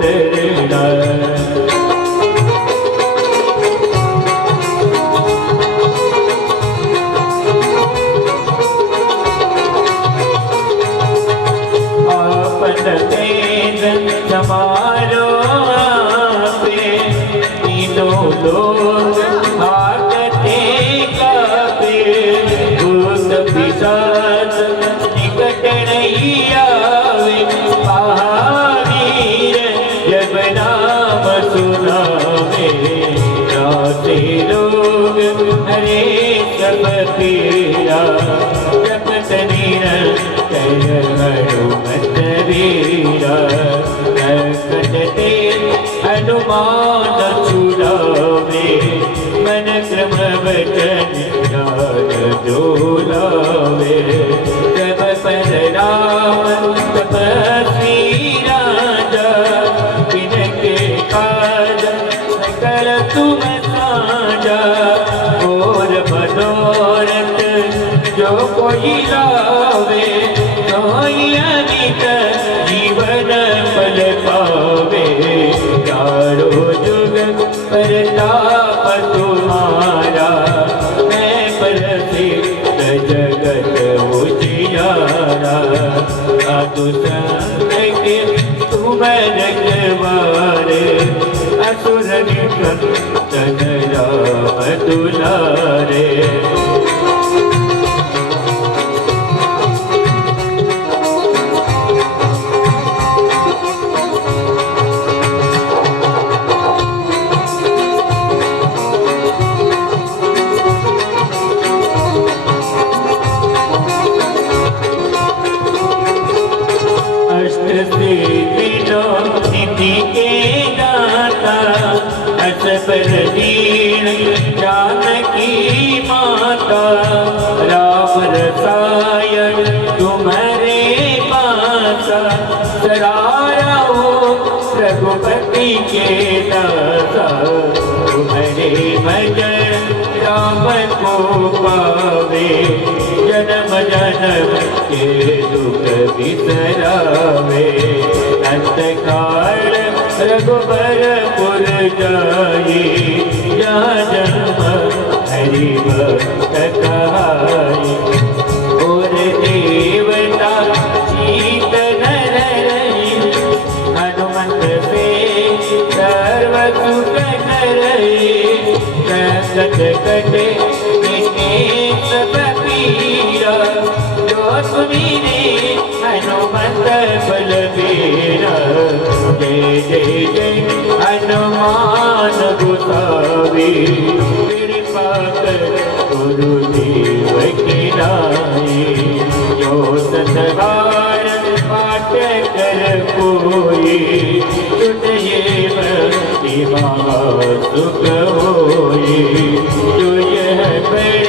डरना। आपन तेज समारो पे तीनों लोग भागते कापे। भूत पिशाच निकट नहीं आवे, महावीर जब नाम सुनावे। गाते लोग हरे सब पीरा, जपत निरंतर हनुमत वीरा। कटते हनुमान छुड़ावे, मन क्रम वचन ध्यान डोलावे। जब पर राम तपस्वी राजा, बिनके काज सकल तुम साजा। और मनोरथ जो कोई लावे, सोई अनित जीवन फल पावे। चारों जुग प्रताप तुम्हारा, मैं प्रसिद्ध जगत उजियारा। साधु संत के तुम रखवारे, असुर निकंदन राम दुलारे। पर दीन जानकी माता, राम रसायन तुम्हारे पासा। सरारा हो रघुपति के दासा, तुम्हारे भजन राम को पावे। जन्म जन्म के दुख बिसरावे, अंतकाल रघुबरपुर जाई। जहाँ जन्म हरि भक्त कहाई। और देवता सीत नर रही, हनुमंत से सर्व सुख करई। संकट कटे सब पीरा, जो सुमिरे हनुमंत बलबीरा। जय जय जय हनुमान गोसावी, कृपा कर गुरुदेव की नाई। जो सतबार पाठ कर कोई, छुटये भक्ति महा सुख होई। जो यह पढ़े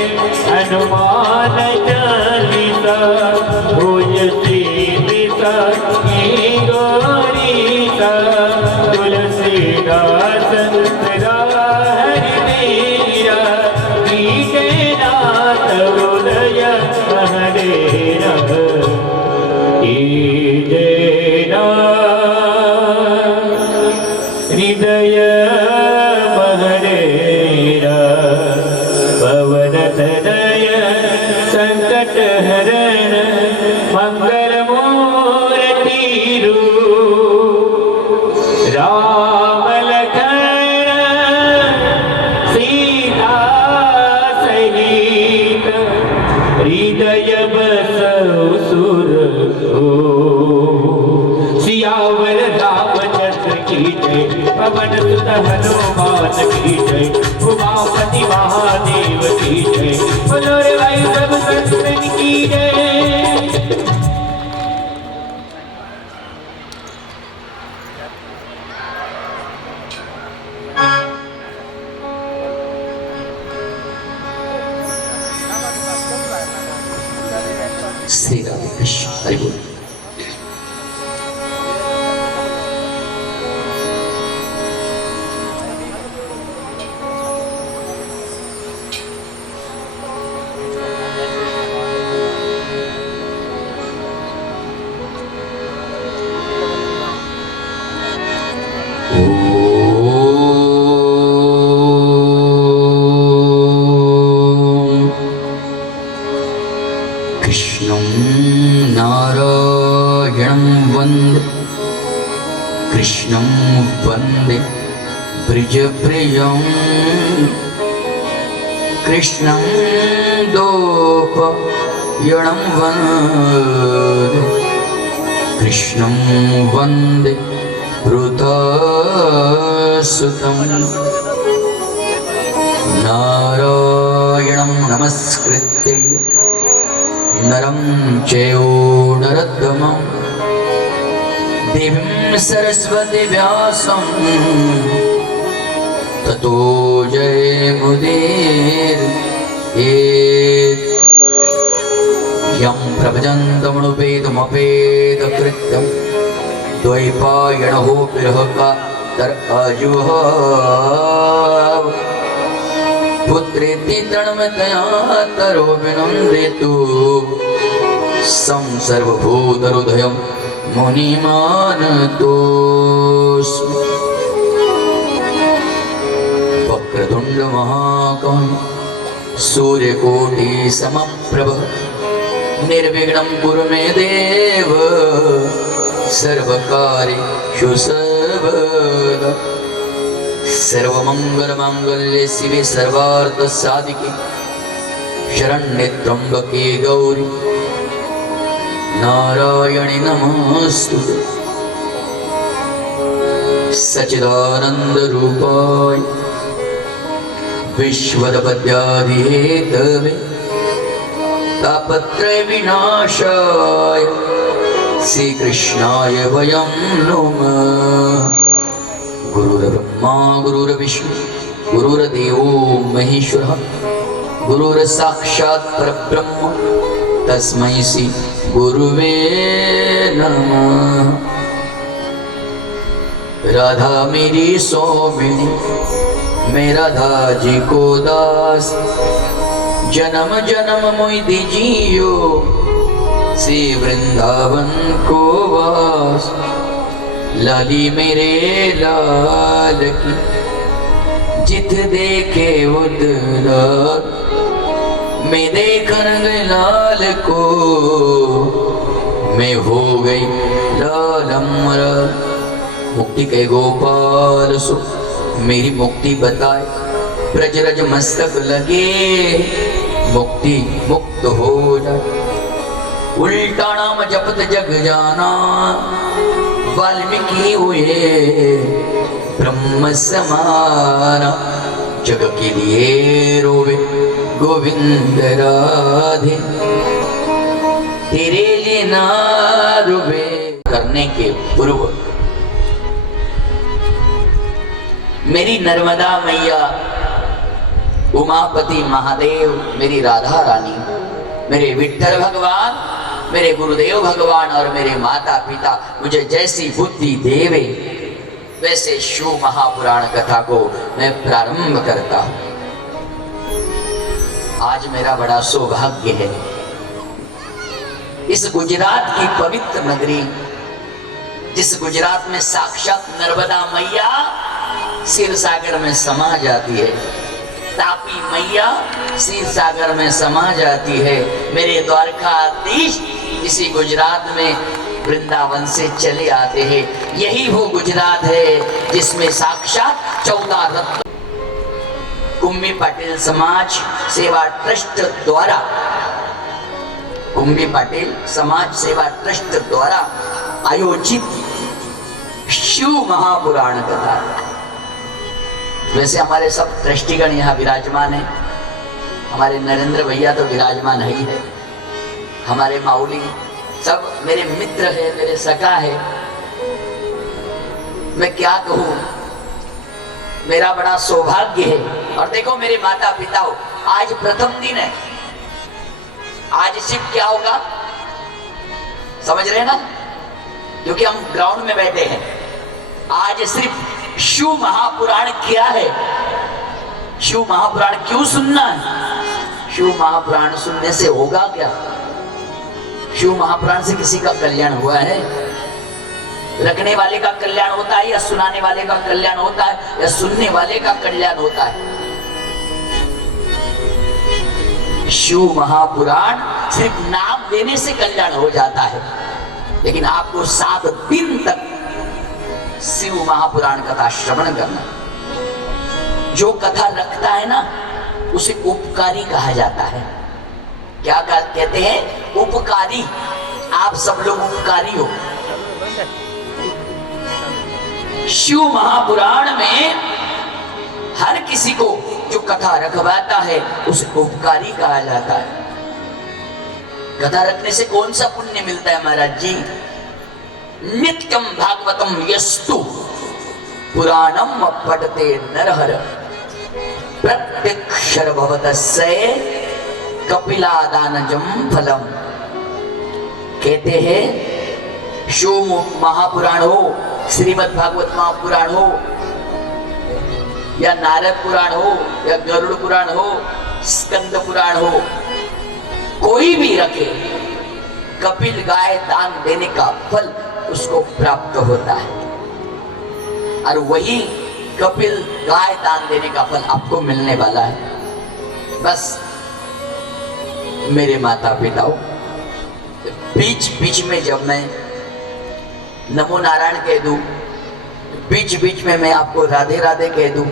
हनुमान चालीसा, होय सीता की गोरीसा। तुलसीदास सदा हरिरा, कीजे नाथ उदय हरेरा। कीजे नाथ हृदय बहरेरा। पवन तनय संकट हरण, मंगल मूर्ति रूप। राम लखन सीता सहित, हृदय बसउ सुरभूप। सियावर रामचंद्र की जय, पवन सुत हनुमान की जय। उमापति महादेव की जय, बोलो रे भाई सब संतन की जय। श्री राधे कृष्ण हरि बोल। कृष्णं नारायणं वन्दे कृष्णं वन्दे ब्रजप्रियं कृष्णं दोपयणं वन्दे कृष्णं वन्दे वृथसुतं नारायणं नमस्कृत्य नरं चैव नरोत्तमं देवीं सरस्वती व्यासं ततो जयमुदीरयेत् यं प्रभजन्तमनुपेदमपेदकृत्यं द्वैपायणो विरहकातराजुहाव पुत्रेति तन्मयतया तरो विनन्दितु सं सर्वभूतहृदयं मुनिमानतोऽस्मि। वक्रतुण्ड महाकाय सूर्यकोटिसमप्रभ निर्विघ्नं कुरु मे देव सर्वकार्येषु सर्वदा। सर्वमंगलमांगल्ये शिवे सर्वार्थसाधिके शरण्ये त्र्यंबके गौरी नारायणि नमोस्तुते। सच्चिदानन्दरूपाय विश्वोत्पत्त्यादिहेतवे तापत्रय विनाशाय श्रीकृष्णाय वयं नमः। गुरुर्ब्रह्मा गुरुर्विष्णु गुरुर्देवो महेश्वरः गुरुर्साक्षात् परब्रह्म तस्मै श्री गुरुवे नमः। राधा मेरी सौमिनी मैं राधा जी को दास जन्म जन्म मोहि दीजियो श्री वृंदावन को वास। लाली मेरे लाल की जित देखे उधर मैं देखन लाल को मैं हो गई लालमर। मुक्ति के गोपाल सु मेरी मुक्ति बताए ब्रजरज मस्तक लगे मुक्ति मुक्त हो जाए। उल्टा नाम जपत जग जाना वाल्मीकि हुए ब्रह्म समाना। जग के लिए रोवे गोविंद राधे तेरे लिए ना रोवे। करने के पूर्व मेरी नर्मदा मैया उमापति महादेव मेरी राधा रानी मेरे विठ्ठल भगवान मेरे गुरुदेव भगवान और मेरे माता पिता मुझे जैसी बुद्धि देवे वैसे शिव महापुराण कथा को मैं प्रारंभ करता हूं। आज मेरा बड़ा सौभाग्य है इस गुजरात की पवित्र नगरी जिस गुजरात में साक्षात नर्मदा मैया क्षीर सागर में समा जाती है तापी मैया क्षीर सागर में समा जाती है। मेरे द्वारकाधीश इसी गुजरात में वृंदावन से चले आते हैं। यही वो गुजरात है जिसमें साक्षात 14 रत्न कुंभी पाटिल समाज सेवा ट्रस्ट द्वारा कुंभी पाटिल समाज सेवा ट्रस्ट द्वारा आयोजित शिव महापुराण कथा। वैसे हमारे सब ट्रस्टीगण यहाँ विराजमान है। हमारे नरेंद्र भैया तो विराजमान ही है, हमारे माउली सब मेरे मित्र है, मेरे सखा है। मैं क्या कहूँ, मेरा बड़ा सौभाग्य है। और देखो मेरे माता पिता हो, आज प्रथम दिन है। आज सिर्फ क्या होगा समझ रहे ना, क्योंकि हम ग्राउंड में बैठे हैं। आज सिर्फ शिव महापुराण क्या है, शिव महापुराण क्यों सुनना है, शिव महापुराण सुनने से होगा क्या, शिव महापुराण से किसी का कल्याण हुआ है? रखने वाले का कल्याण होता है या सुनाने वाले का कल्याण होता है या सुनने वाले का कल्याण होता है? शिव महापुराण सिर्फ नाम लेने से कल्याण हो जाता है, लेकिन आपको 7 दिन तक शिव महापुराण कथा श्रवण करना। जो कथा रखता है ना, उसे उपकारी कहा जाता है। क्या कहते हैं? उपकारी। आप सब लोग उपकारी हो। शिव महापुराण में हर किसी को जो कथा रखवाता है उसे उपकारी कहा जाता है। कथा रखने से कौन सा पुण्य मिलता है महाराज जी? नित्यम भागवतम यस्तु पुराणम पठते नरहर प्रत्यक्षर भवतस्य कपिलादानजम फलम। कहते हैं शिव महापुराण हो, श्रीमद् भागवत महापुराण हो, या नारद पुराण हो, या गरुड़ पुराण हो, स्कंद पुराण हो, कोई भी रखे, कपिल गाय दान देने का फल उसको प्राप्त होता है। और वही कपिल गाय दान देने का फल आपको मिलने वाला है। बस मेरे माता पिताओं, बीच बीच में जब मैं नमो नारायण कह दूं, बीच बीच में मैं आपको राधे राधे कह दूं,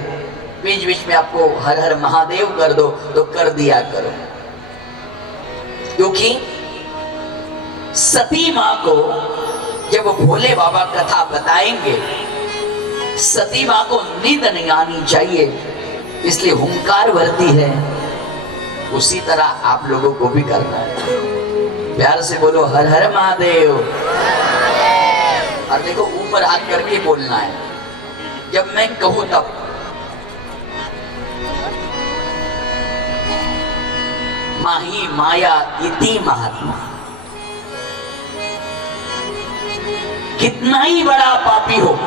बीच बीच में आपको हर हर महादेव कर दो, तो कर दिया करो। क्योंकि सती मां को जब भोले बाबा कथा बताएंगे, सती मां को नींद नहीं आनी चाहिए, इसलिए हुंकार भरती है। उसी तरह आप लोगों को भी करना है। प्यार से बोलो हर हर महादेव। और देखो ऊपर हाथ करके बोलना है, जब मैं कहूं तब। माही माया इति महात्मा। कितना ही बड़ा पापी हो,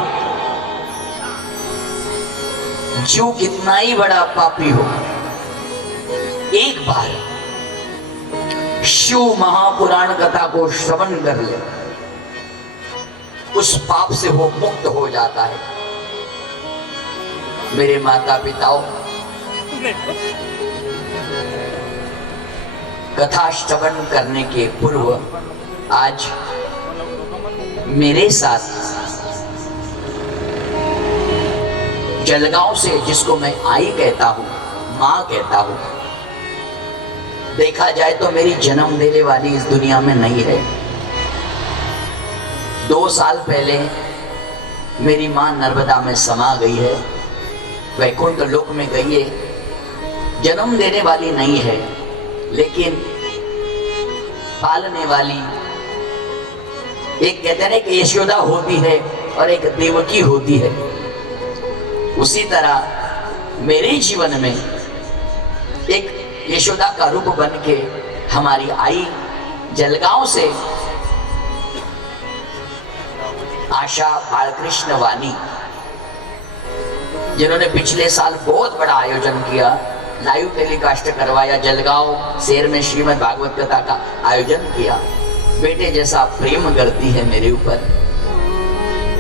जो कितना ही बड़ा पापी हो, एक बार शिव महापुराण कथा को श्रवण कर ले, उस पाप से वो मुक्त हो जाता है। मेरे माता पिताओं, कथा श्रवण करने के पूर्व आज मेरे साथ जलगांव से, जिसको मैं आई कहता हूं, मां कहता हूं, देखा जाए तो मेरी जन्म देने वाली इस दुनिया में नहीं है। 2 साल पहले मेरी मां नर्मदा में समा गई है, वैकुंठ लोक में गई है। जन्म देने वाली नहीं है, लेकिन पालने वाली, एक कहते हैं कि यशोदा होती है और एक देवकी होती है। उसी तरह मेरे जीवन में एक यशोदा का रूप बन के हमारी आई जलगांव से आशा बालकृष्ण वानी, जिन्होंने पिछले साल बहुत बड़ा आयोजन किया, लाइव टेलीकास्ट करवाया, जलगांव शहर में श्रीमद् भागवत कथा का आयोजन किया। बेटे जैसा प्रेम करती है मेरे ऊपर।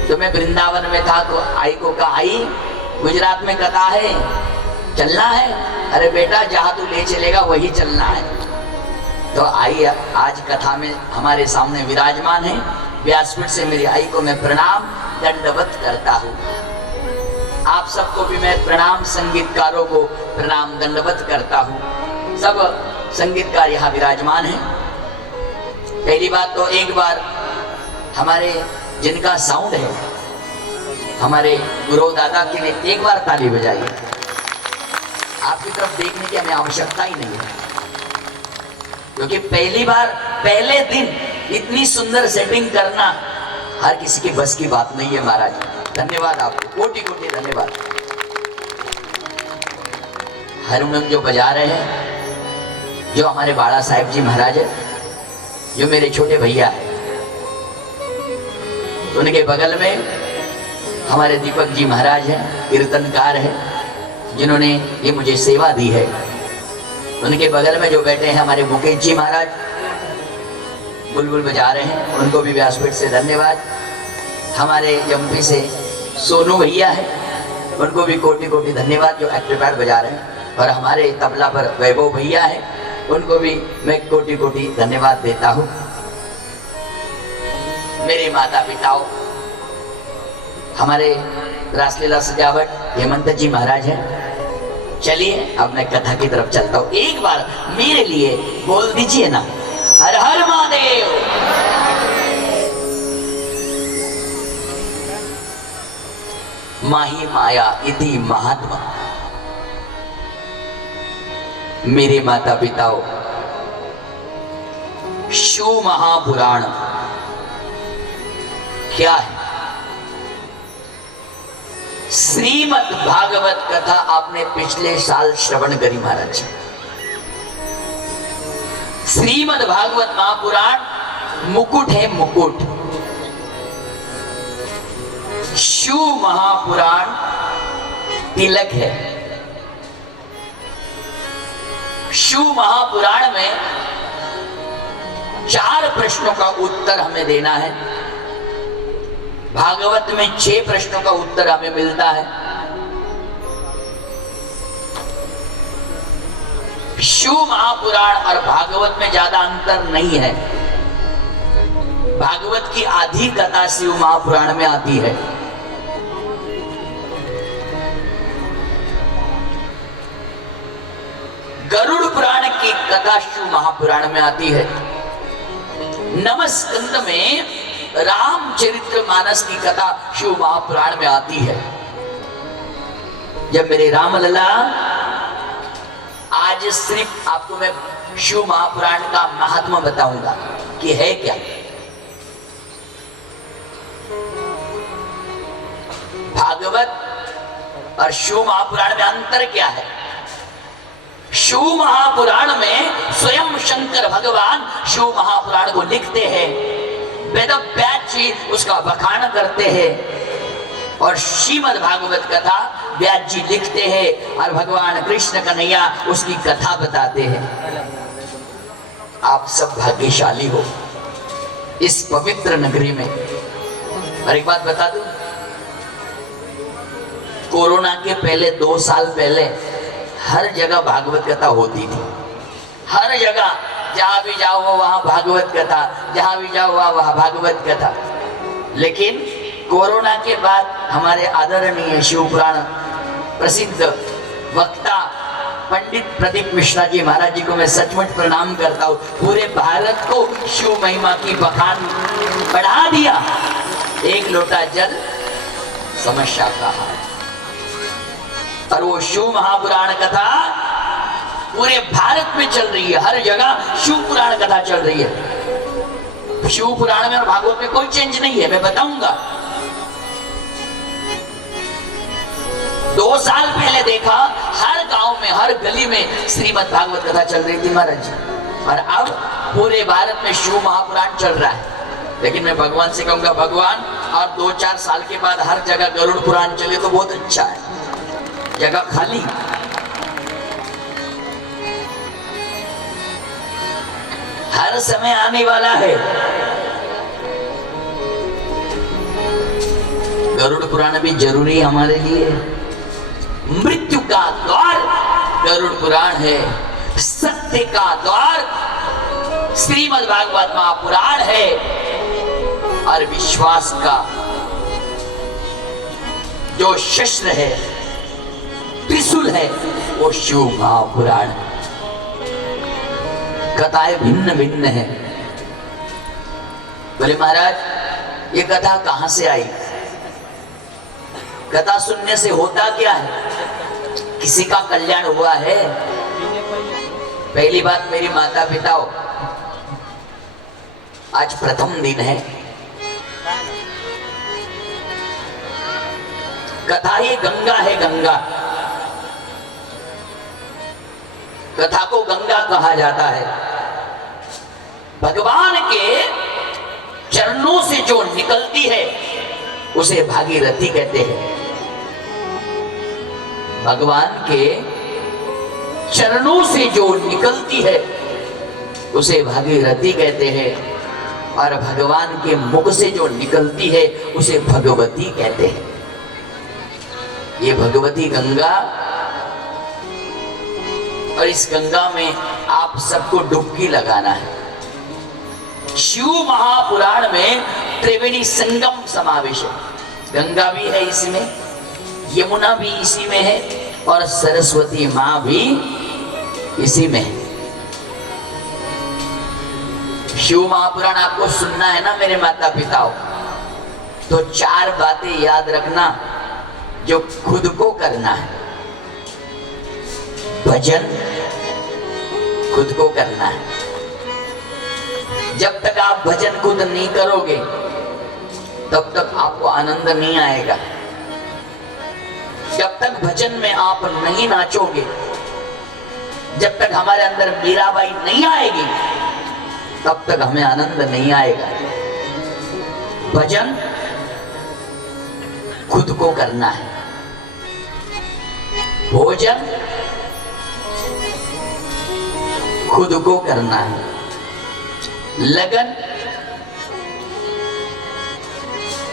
तो मैं वृंदावन में था, तो आई को कहा, आई गुजरात में कथा है, चलना है? अरे बेटा, जहां तू ले चलेगा वही चलना है। तो आई आज कथा में हमारे सामने विराजमान है। व्यासपीठ से मेरी आई को मैं प्रणाम दंडवत करता हूँ। आप सबको भी मैं प्रणाम, संगीतकारों को प्रणाम दंडवत करता हूँ। सब संगीतकार यहाँ विराजमान हैं। पहली बात तो एक बार हमारे जिनका साउंड है, हमारे गुरु दादा के लिए एक बार ताली बजाइए। आपकी तरफ देखने की हमें आवश्यकता ही नहीं है, क्योंकि पहली बार पहले दिन इतनी सुंदर सेटिंग करना हर किसी की बस की बात नहीं है। महाराज धन्यवाद आपको, कोटि कोटि धन्यवाद। हारमोनियम जो बजा रहे हैं, जो हमारे बाड़ा साहेब जी महाराज है, जो मेरे छोटे भैया है, उनके बगल में हमारे दीपक जी महाराज हैं, कीर्तनकार हैं, जिन्होंने ये मुझे सेवा दी है। उनके बगल में जो बैठे हैं हमारे मुकेश जी महाराज, बुलबुल बजा रहे हैं, उनको भी व्यासपीठ से धन्यवाद। हमारे एमपी से सोनू भैया है, उनको भी कोटि कोटि धन्यवाद जो एम्पलीफायर बजा रहे हैं। और हमारे तबला पर वैभव भैया है, उनको भी मैं कोटि कोटि धन्यवाद देता हूँ। मेरे माता पिताओं, हमारे रासलीला सजावट हेमंत जी महाराज हैं। चलिए अब मैं कथा की तरफ चलता हूँ। एक बार मेरे लिए बोल दीजिए ना, हर हर महादेव। माही माया इति महात्मा। मेरे माता पिताओं, शिव महापुराण क्या है? श्रीमद् भागवत कथा आपने पिछले साल श्रवण करी महाराज। श्रीमद् भागवत महापुराण मुकुट है, मुकुट। शिव महापुराण तिलक है। शिव महापुराण में 4 प्रश्नों का उत्तर हमें देना है। भागवत में 6 प्रश्नों का उत्तर हमें मिलता है। शिव महापुराण और भागवत में ज्यादा अंतर नहीं है। भागवत की आधी कथा शिव महापुराण में आती है। गरुड़ पुराण की कथा शिव महापुराण में आती है। नमस्कंद में रामचरित्र मानस की कथा शिव महापुराण में आती है। जब मेरे रामलला, आज सिर्फ आपको मैं शिव महापुराण का महात्मा बताऊंगा कि है क्या। भागवत और शिव महापुराण में अंतर क्या है? शिव महापुराण में स्वयं शंकर भगवान शिव महापुराण को लिखते हैं, वेद व्यास जी उसका बखान करते हैं, और श्रीमद् भागवत कथा व्यास जी लिखते हैं और भगवान कृष्ण कन्हैया उसकी कथा बताते हैं। आप सब भाग्यशाली हो इस पवित्र नगरी में। और एक बात बता दूं, कोरोना के पहले 2 साल पहले हर जगह भागवत कथा होती थी। हर जगह जहां भी जाओ वहां भागवत कथा, जहां भी जाओ वहां भागवत कथा। लेकिन कोरोना के बाद हमारे आदरणीय शिव पुराण प्रसिद्ध वक्ता पंडित प्रदीप मिश्रा जी महाराज जी को मैं सचमुच प्रणाम करता हूँ। पूरे भारत को शिव महिमा की बखान बढ़ा दिया। एक लोटा जल समस्या का हाल। और वो शिव महापुराण कथा पूरे भारत में चल रही है। हर जगह शिव पुराण कथा चल रही है। शिव पुराण में और भागवत में कोई चेंज नहीं है, मैं बताऊंगा। 2 साल पहले देखा हर गांव में, हर गली में श्रीमद् भागवत कथा चल रही थी महाराज जी। और अब पूरे भारत में शिव महापुराण चल रहा है। लेकिन मैं भगवान से कहूंगा, भगवान और 2-4 साल के बाद हर जगह गरुड़ पुराण चले तो बहुत अच्छा है। जगह खाली। हर समय आने वाला है। गरुड़ पुराण भी जरूरी हमारे लिए। मृत्यु का द्वार गरुड़ पुराण है, सत्य का द्वार श्रीमद् भागवत महापुराण है, और विश्वास का जो शस्त्र है, त्रिशूल है, वो शिव महापुराण। कथाएं भिन्न भिन्न है। बोले महाराज ये कथा कहां से आई? कथा सुनने से होता क्या है? किसी का कल्याण हुआ है? पहली बात, मेरी माता पिताओं, आज प्रथम दिन है। कथा ही गंगा है, गंगा। कथा को गंगा कहा जाता है। भगवान के चरणों से जो निकलती है उसे भागीरथी कहते हैं। भगवान के चरणों से जो निकलती है उसे भागीरथी कहते हैं। और भगवान के मुख से जो निकलती है उसे भगवती कहते हैं। ये भगवती गंगा, और इस गंगा में आप सबको डुबकी लगाना है। शिव महापुराण में त्रिवेणी संगम समावेश है। गंगा भी है इसमें, यमुना भी इसी में है, और सरस्वती मां भी इसी में है। शिव महापुराण आपको सुनना है ना मेरे माता पिताओं, तो 4 बातें याद रखना जो खुद को करना है। भजन खुद को करना है। जब तक आप भजन खुद नहीं करोगे तब तक आपको आनंद नहीं आएगा। जब तक भजन में आप नहीं नाचोगे, जब तक हमारे अंदर मीराबाई नहीं आएगी, तब तक हमें आनंद नहीं आएगा। भजन खुद को करना है। भोजन खुद को करना है। लगन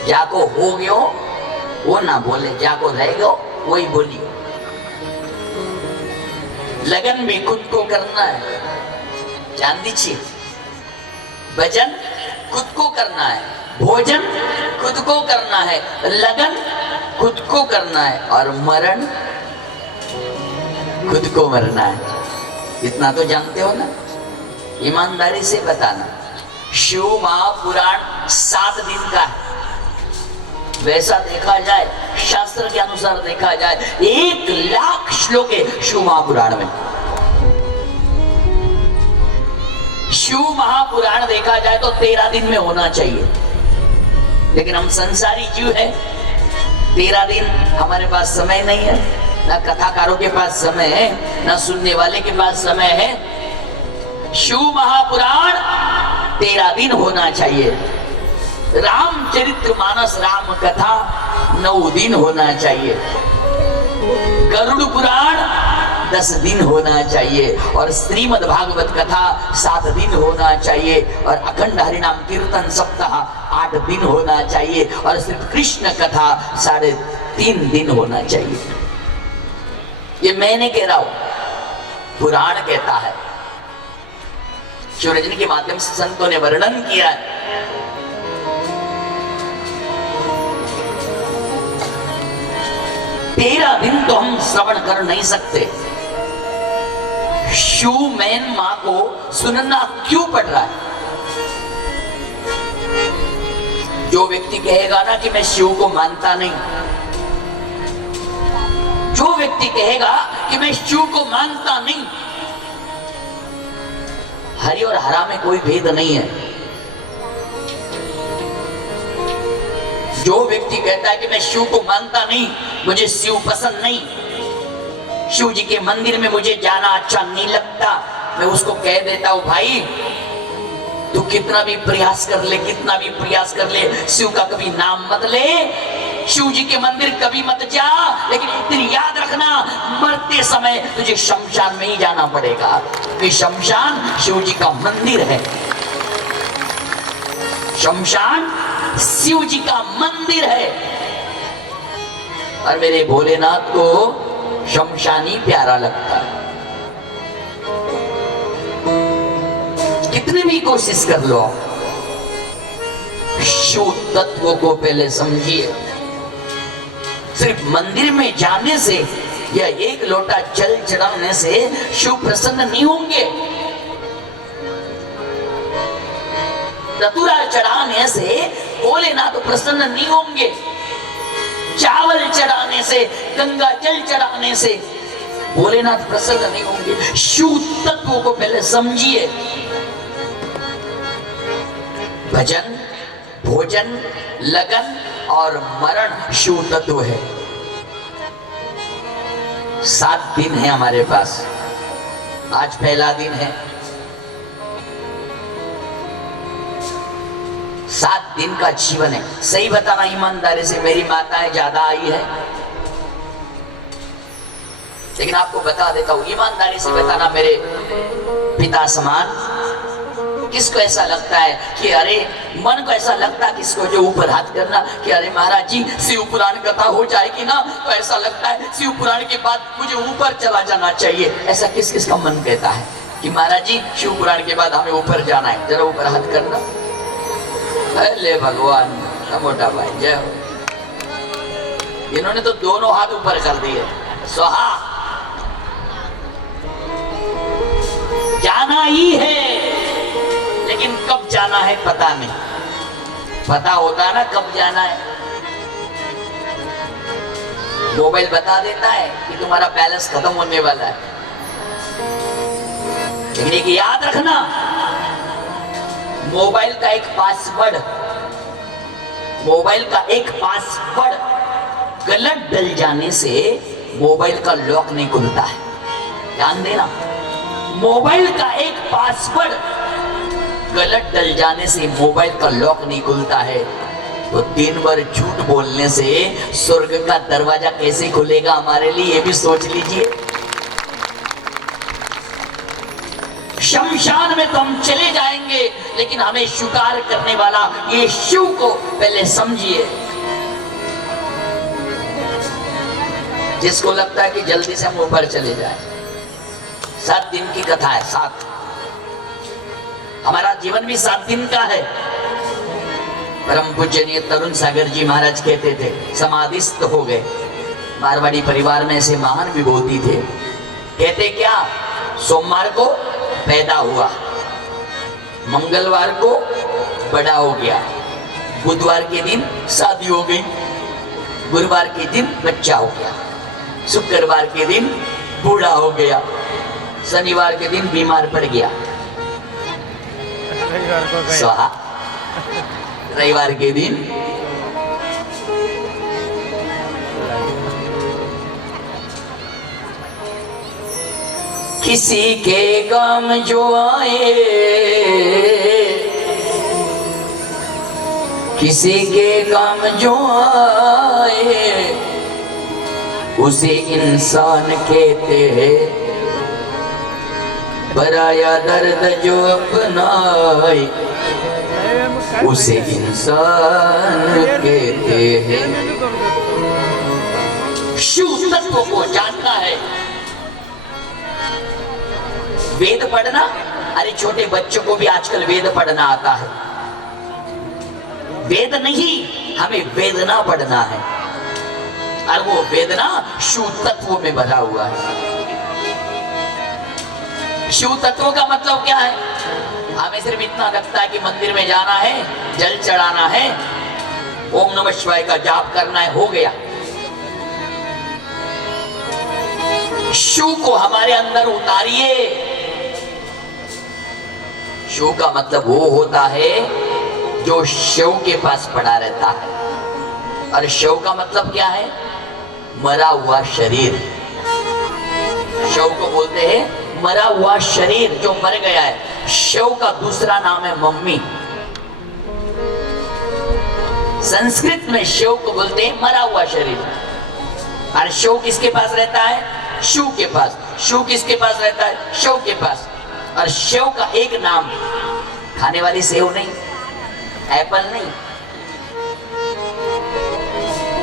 जाको हो गयो वो ना बोले, जाको रह गयो वही बोलियो। लगन भी खुद को करना है। जान दीजिए, भजन खुद को करना है, भोजन खुद को करना है, लगन खुद को करना है, और मरण खुद को मरना है। इतना तो जानते हो ना? ईमानदारी से बताना। शिव महापुराण 7 दिन का है। वैसा देखा जाए, शास्त्र के अनुसार देखा जाए, 1 लाख श्लोक है शिव महापुराण में। शिव महापुराण देखा जाए तो 13 दिन में होना चाहिए, लेकिन हम संसारी जीव हैं, 13 दिन हमारे पास समय नहीं है, ना कथाकारों के पास समय है, ना सुनने वाले के पास समय है। शिव महापुराण 13 दिन होना चाहिए। रामचरितमानस राम कथा 9 दिन होना चाहिए। गरुड़ पुराण 10 दिन होना चाहिए, और श्रीमद् भागवत कथा 7 दिन होना चाहिए, और अखंड हरिनाम कीर्तन सप्ताह 8 दिन होना चाहिए, और सिर्फ कृष्ण कथा 3.5 दिन होना चाहिए। ये मैं नहीं कह रहा हूं, पुराण कहता है। शिवरजनी के माध्यम से संतों ने वर्णन किया है। तेरह दिन तो हम श्रवण कर नहीं सकते। शिव मैन मां को सुनना क्यों पड़ रहा है? जो व्यक्ति कहेगा ना कि मैं शिव को मानता नहीं, जो व्यक्ति कहेगा कि मैं शिव को मानता नहीं, हरि और हरा में कोई भेद नहीं है। जो व्यक्ति कहता है कि मैं शिव को मानता नहीं, मुझे शिव पसंद नहीं, शिव जी के मंदिर में मुझे जाना अच्छा नहीं लगता, मैं उसको कह देता हूं, भाई तू कितना भी प्रयास कर ले, कितना भी प्रयास कर ले, शिव का कभी नाम मत ले, शिव जी के मंदिर कभी मत जा, लेकिन एक दिन याद रखना, मरते समय तुझे शमशान में ही जाना पड़ेगा। ये शमशान शिव जी का मंदिर है। शमशान शिव जी का मंदिर है, और मेरे भोलेनाथ को शमशान ही प्यारा लगता है। कितनी भी कोशिश कर लो, शिव तत्व को पहले समझिए। सिर्फ मंदिर में जाने से या 1 लोटा जल चढ़ाने से शिव प्रसन्न नहीं होंगे। धतूरा चढ़ाने से भोलेनाथ प्रसन्न नहीं होंगे। चावल चढ़ाने से, गंगा जल चढ़ाने से भोलेनाथ प्रसन्न नहीं होंगे। शिव तत्व को पहले समझिए। भजन, भोजन, लगन और मरण शिव तत्व है। 7 दिन है हमारे पास, आज पहला दिन है। 7 दिन का जीवन है। सही बताना ईमानदारी से, मेरी माताएं ज्यादा आई है, लेकिन आपको बता देता हूं ईमानदारी से बताना, मेरे पिता समान किसको ऐसा लगता है कि अरे, मन को ऐसा लगता है किसको जो ऊपर हाथ करना कि अरे महाराज जी शिव पुराण कथा हो जाएगी ना तो ऐसा लगता है शिव पुराण के बाद मुझे ऊपर चला जाना चाहिए। ऐसा किस किस का मन कहता है कि महाराज जी शिव पुराण के बाद हमें ऊपर जाना है, जरा ऊपर हाथ करना। अरे भगवान, मोटा भाई जय हो। इन्होंने तो दोनों हाथ ऊपर कर दिए। स्वाहा, जाना ही है, लेकिन कब जाना है पता नहीं। पता होता ना कब जाना है, मोबाइल बता देता है कि तुम्हारा बैलेंस खत्म होने वाला है। लेकिन एक याद रखना, मोबाइल का एक पासवर्ड गलत डल जाने से मोबाइल का लॉक नहीं खुलता है। ध्यान देना, मोबाइल का एक पासवर्ड गलत डल जाने से मोबाइल का लॉक नहीं खुलता है। तो दिन भर झूठ बोलने से स्वर्ग का दरवाजा कैसे खुलेगा हमारे लिए, ये भी सोच लीजिए। शमशान में तो हम चले जाएंगे, लेकिन हमें स्वीकार करने वाला ये शिव को पहले समझिए। जिसको लगता है कि जल्दी से हम ऊपर चले जाए, 7 दिन की कथा है, 7। हमारा जीवन भी 7 दिन का है। परम पूजनीय तरुण सागर जी महाराज कहते थे, समाधिस्थ हो गए। मारवाड़ी परिवार में ऐसे महान विभूति थे। कहते क्या, सोमवार को पैदा हुआ, मंगलवार को बड़ा हो गया, बुधवार के दिन शादी हो गई, गुरुवार के दिन बच्चा हो गया, शुक्रवार के दिन बूढ़ा हो गया, शनिवार के दिन बीमार पड़ गया, स्वाहा, रविवार के दिन किसी के काम जो आए, किसी के काम जो आए उसे इंसान कहते हैं, पराया दर्द जो अपनाए उसे इंसान कहते हैं। शिव तत्व को जानना है, वेद पढ़ना। अरे छोटे बच्चों को भी आजकल वेद पढ़ना आता है। वेद नहीं, हमें वेदना पढ़ना है, और वो वेदना शिव तत्व में भरा हुआ है। शिव तत्व का मतलब क्या है? हमें सिर्फ इतना लगता है कि मंदिर में जाना है, जल चढ़ाना है, ओम नमः शिवाय का जाप करना है, हो गया। शिव को हमारे अंदर उतारिए। शिव का मतलब वो होता है जो शिव के पास पड़ा रहता है। और शिव का मतलब क्या है? मरा हुआ शरीर। शिव को बोलते हैं मरा हुआ शरीर, जो मर गया है। शिव का दूसरा नाम है मम्मी। संस्कृत में शिव को बोलते हैं मरा हुआ शरीर। और शिव किसके पास रहता है? शिव के पास। शिव किसके पास रहता है? शिव के पास। और शिव का एक नाम, खाने वाली सेव नहीं, एप्पल नहीं,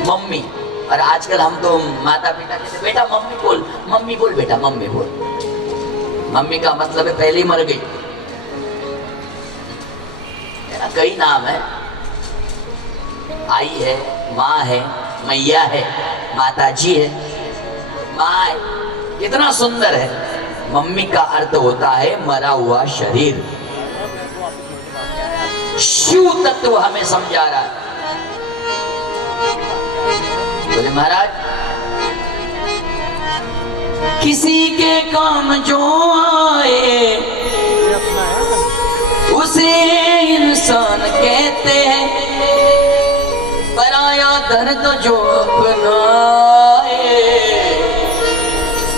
मम्मी। और आजकल हम तो माता पिता कहते बेटा मम्मी बोल, मम्मी बोल बेटा, मम्मी बोल। मम्मी का मतलब है पहले ही मर गई, है ना? कई नाम है, आई है, माँ है, मैया है, माता जी है, माँ है। कितना सुंदर है। मम्मी का अर्थ होता है मरा हुआ शरीर। शिव तत्व हमें समझा रहा है। बोले महाराज, किसी के काम जो आए उसे इंसान कहते हैं, पराया दर्द जो अपनाए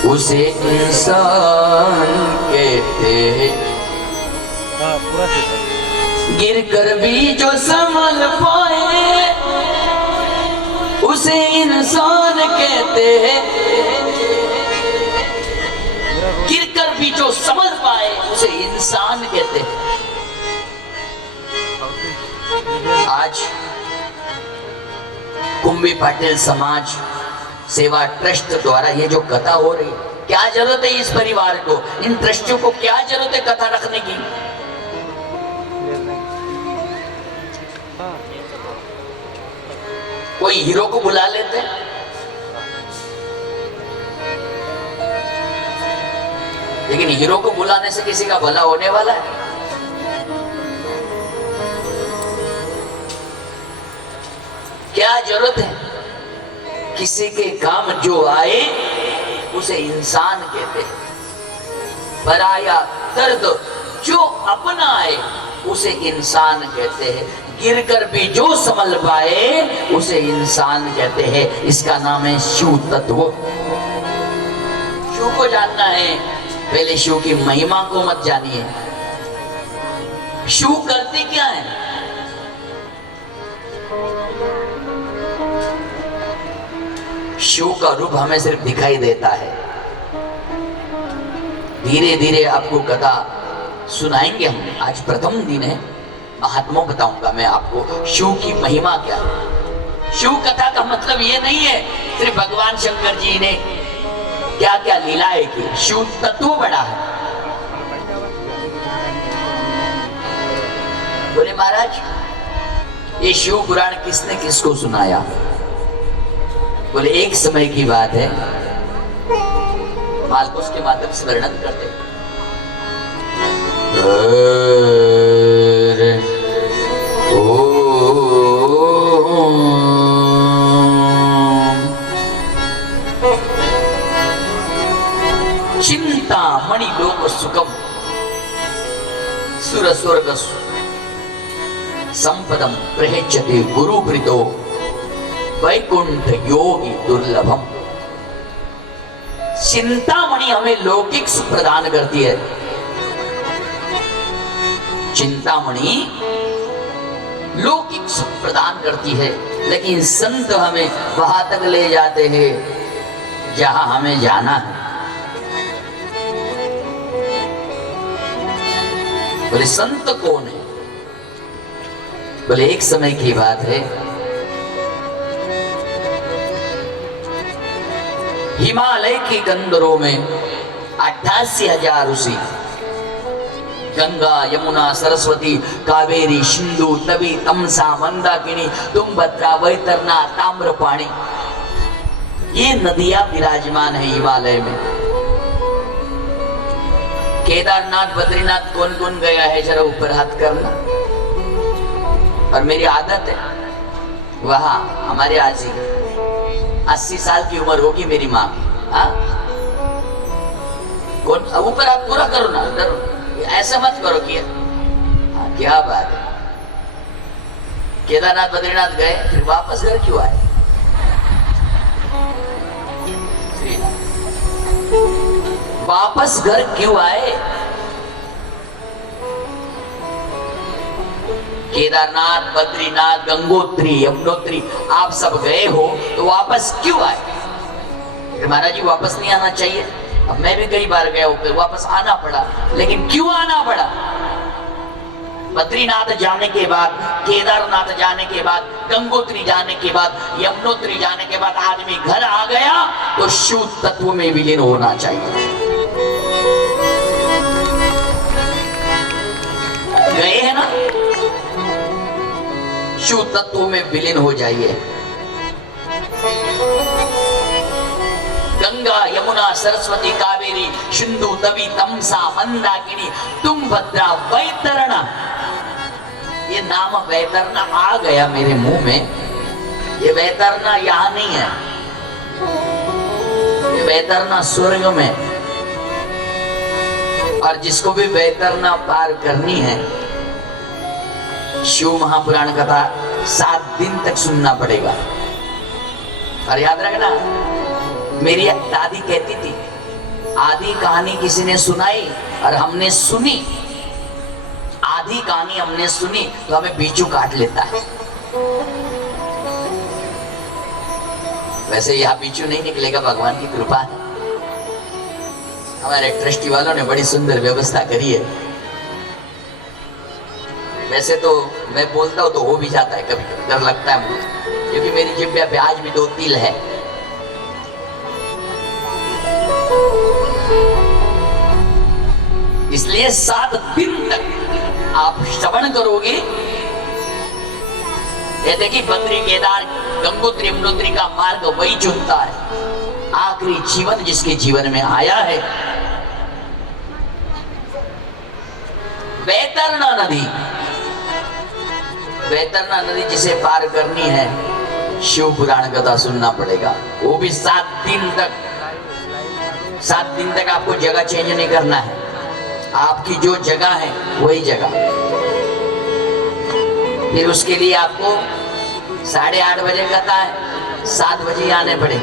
उसे इंसान कहते हैं। गिर कर भी जो संभल पाए उसे इंसान कहते हैं। गिर कर भी जो समझ पाए उसे इंसान कहते हैं। आज कुंभी पाटिल समाज सेवा ट्रस्ट द्वारा ये जो कथा हो रही है, क्या जरूरत है इस परिवार को, इन ट्रस्टियों को क्या जरूरत है कथा रखने की? कोई हीरो को बुला लेते, लेकिन हीरो को बुलाने से किसी का भला होने वाला है? क्या जरूरत है? किसी के काम जो आए उसे इंसान कहते हैं, पराया दर्द जो अपना आए उसे इंसान कहते हैं, गिरकर भी जो संभल पाए उसे इंसान कहते हैं। इसका नाम है शिव तत्व। शिव को जानना है, पहले शिव की महिमा को मत जानिए। शिव करते क्या है? शिव का रूप हमें सिर्फ दिखाई देता है। धीरे धीरे आपको कथा सुनाएंगे हम। आज प्रथम दिन है, महात्मा बताऊंगा मैं आपको शिव की महिमा क्या है। शिव कथा का मतलब ये नहीं है सिर्फ भगवान शंकर जी ने क्या क्या लीलाएं की। शिव तत्व बड़ा है। बोले महाराज ये शिव पुराण किसने किसको सुनाया? बोले एक समय की बात है, मालकोस के माध्यम से वर्णन करते। चिंतामणि लोक सुखम सुर स्वर्ग संपदम प्रहेच्यते गुरु प्रीतो वैकुंठ योगी दुर्लभम। चिंतामणि हमें लौकिक सुख प्रदान करती है। चिंतामणि लौकिक सुख प्रदान करती है, लेकिन संत हमें वहां तक ले जाते हैं जहां हमें जाना है। बोले संत कौन है? बोले एक समय की बात है, हिमालय के कंदरों में 88,000 ऋषि गंगा यमुना सरस्वती कावेरी सिंधु तवी तमसा मंदाकिनी तुंगभद्रा वैतरणी ताम्रपाणी, ये नदियां विराजमान है हिमालय में। केदारनाथ बद्रीनाथ कौन कौन गया है? जरा ऊपर हाथ करना। और मेरी आदत है, वहां हमारे आजी 80 साल की उम्र होगी मेरी माँ। कौन ऊपर हाथ पूरा करो ना, डरो, ऐसा मत करो किया। क्या बात है, केदारनाथ बद्रीनाथ गए फिर वापस घर क्यों आए? वापस घर क्यों आए? केदारनाथ बद्रीनाथ गंगोत्री यमुनोत्री आप सब गए हो तो वापस क्यों आए? महाराज जी वापस नहीं आना चाहिए। अब मैं भी कई बार गया हूं, फिर वापस आना पड़ा, लेकिन क्यों आना पड़ा? बद्रीनाथ जाने के बाद, केदारनाथ जाने के बाद, गंगोत्री जाने के बाद, यमुनोत्री जाने के बाद आदमी घर आ गया तो शिव तत्व में विलीन होना चाहिए। गए हैं ना, शिव तत्व में विलीन हो जाइए। गंगा यमुना सरस्वती कावेरी सिंधु तवी तमसा मंदाकिनी तुंगभद्रा वैतरणी, ये नाम वैतरणी आ गया मेरे मुंह में। ये वैतरणी यहां नहीं है, ये वैतरणी स्वर्ग में। और जिसको भी वैतरणी पार करनी है, शिव महापुराण कथा 7 दिन तक सुनना पड़ेगा। और याद रखना, मेरी दादी कहती थी, आधी कहानी किसी ने सुनाई और हमने सुनी, आधी कहानी हमने सुनी तो हमें बीचू काट लेता है। वैसे यहाँ बीचू नहीं निकलेगा, भगवान की कृपा है। हमारे ट्रस्टी वालों ने बड़ी सुंदर व्यवस्था करी है। वैसे तो मैं बोलता हूँ तो हो भी जाता है, कभी कभी डर लगता है मुझे, क्योंकि मेरी जिब्बे पे आज भी 2 तिल है। इसलिए 7 दिन तक आप श्रवण करोगे। कहते कि बद्री केदार गंगोत्री यमुनोत्री का मार्ग वही चुनता है। आखिरी जीवन जिसके जीवन में आया है, वैतरणा नदी, वैतरणा नदी जिसे पार करनी है, शिव पुराण कथा सुनना पड़ेगा। वो भी 7 दिन तक। 7 दिन तक आपको जगह चेंज नहीं करना है, आपकी जो जगह है वही जगह। फिर उसके लिए आपको 8:30 बजे कथा है, 7 बजे आने पड़े।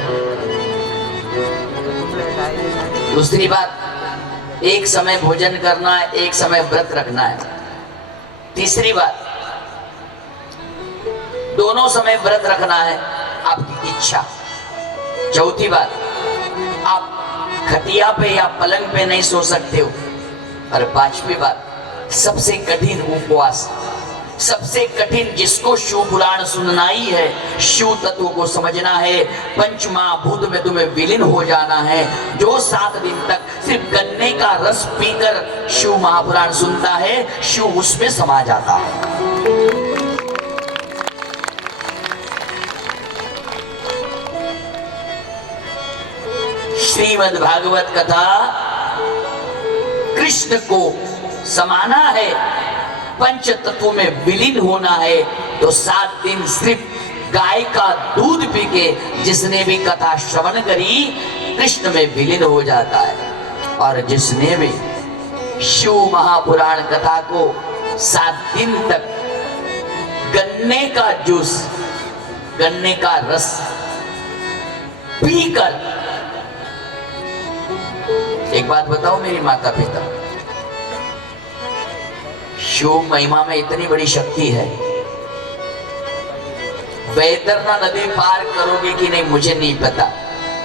दूसरी बात, एक समय भोजन करना है, एक समय व्रत रखना है। तीसरी बात, दोनों समय व्रत रखना है, आपकी इच्छा। चौथी बात, आप खटिया पे या पलंग पे नहीं सो सकते हो। और 5वीं बात, सबसे कठिन उपवास, सबसे कठिन, जिसको शिव पुराण सुनना ही है, शिव तत्व को समझना है, पंचमहाभूत में तुम्हें विलीन हो जाना है। जो 7 दिन तक सिर्फ गन्ने का रस पीकर शिव महापुराण सुनता है, शिव उसमें समा जाता है। श्रीमद् भागवत कथा कृष्ण को समाना है, पंच तत्वों में विलीन होना है, तो 7 दिन सिर्फ गाय का दूध पी के जिसने भी कथा श्रवण करी, कृष्ण में विलीन हो जाता है। और जिसने भी शिव महापुराण कथा को 7 दिन तक गन्ने का जूस, गन्ने का रस पीकर, एक बात बताओ मेरी माता पिता, शिव महिमा में इतनी बड़ी शक्ति है, वैतरणा नदी पार करोगे कि नहीं मुझे नहीं पता।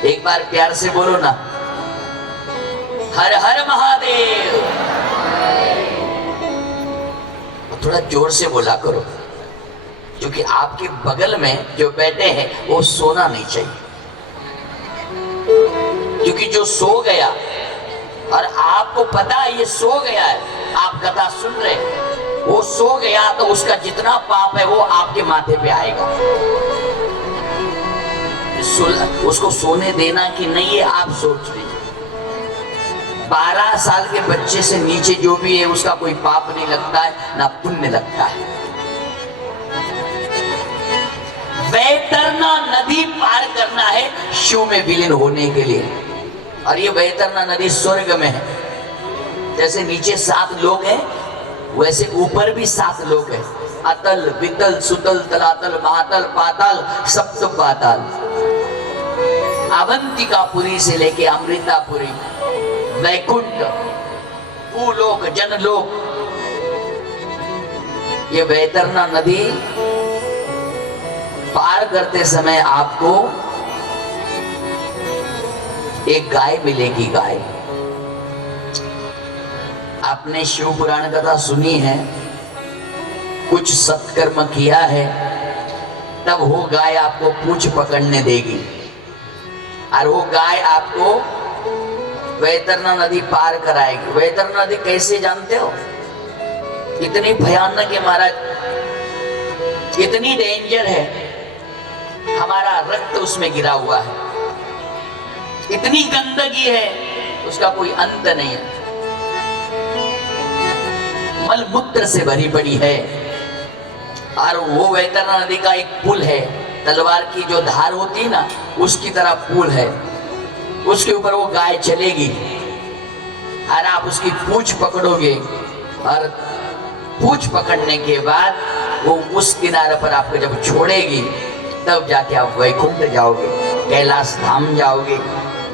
एक बार प्यार से बोलो ना, हर हर महादेव। थोड़ा जोर से बोला करो, क्योंकि आपके बगल में जो बैठे हैं वो सोना नहीं चाहिए। क्योंकि जो सो गया और आपको पता है ये सो गया है, आप कथा सुन रहे, वो सो गया तो उसका जितना पाप है वो आपके माथे पे आएगा। उसको सोने देना कि नहीं ये आप सोच लीजिए। 12 साल के बच्चे से नीचे जो भी है उसका कोई पाप नहीं लगता है, ना पुण्य लगता है। वैतरणा नदी पार करना है शिव में विलीन होने के लिए। और ये वैतरणा नदी स्वर्ग में है। जैसे नीचे 7 लोग हैं, वैसे ऊपर भी 7 लोग हैं। अतल, वितल, सुतल, तलातल, महातल, पाताल, सप्त पाताल। अवंतिकापुरी से लेके अमृतापुरी, वैकुंठ, भूलोक, जनलोक, ये वैतरणा नदी पार करते समय आपको एक गाय मिलेगी। गाय, आपने शिव पुराण कथा सुनी है, कुछ सत्कर्म किया है, तब वो गाय आपको पूंछ पकड़ने देगी और वो गाय आपको वैतरणा नदी पार कराएगी। वैतरणा नदी कैसे जानते हो? इतनी भयानक है महाराज, इतनी डेंजर है, हमारा रक्त उसमें गिरा हुआ है, इतनी गंदगी है उसका कोई अंत नहीं है, मल मूत्र से भरी पड़ी है। और वो वैतरणा नदी का एक पुल है, तलवार की जो धार होती है ना, उसकी तरह पुल है, उसके ऊपर वो गाय चलेगी और आप उसकी पूंछ पकड़ोगे और पूंछ पकड़ने के बाद वो उस किनारे पर आपको जब छोड़ेगी, तब जाके आप वैकुंठ जाओगे, कैलाश धाम जाओगे,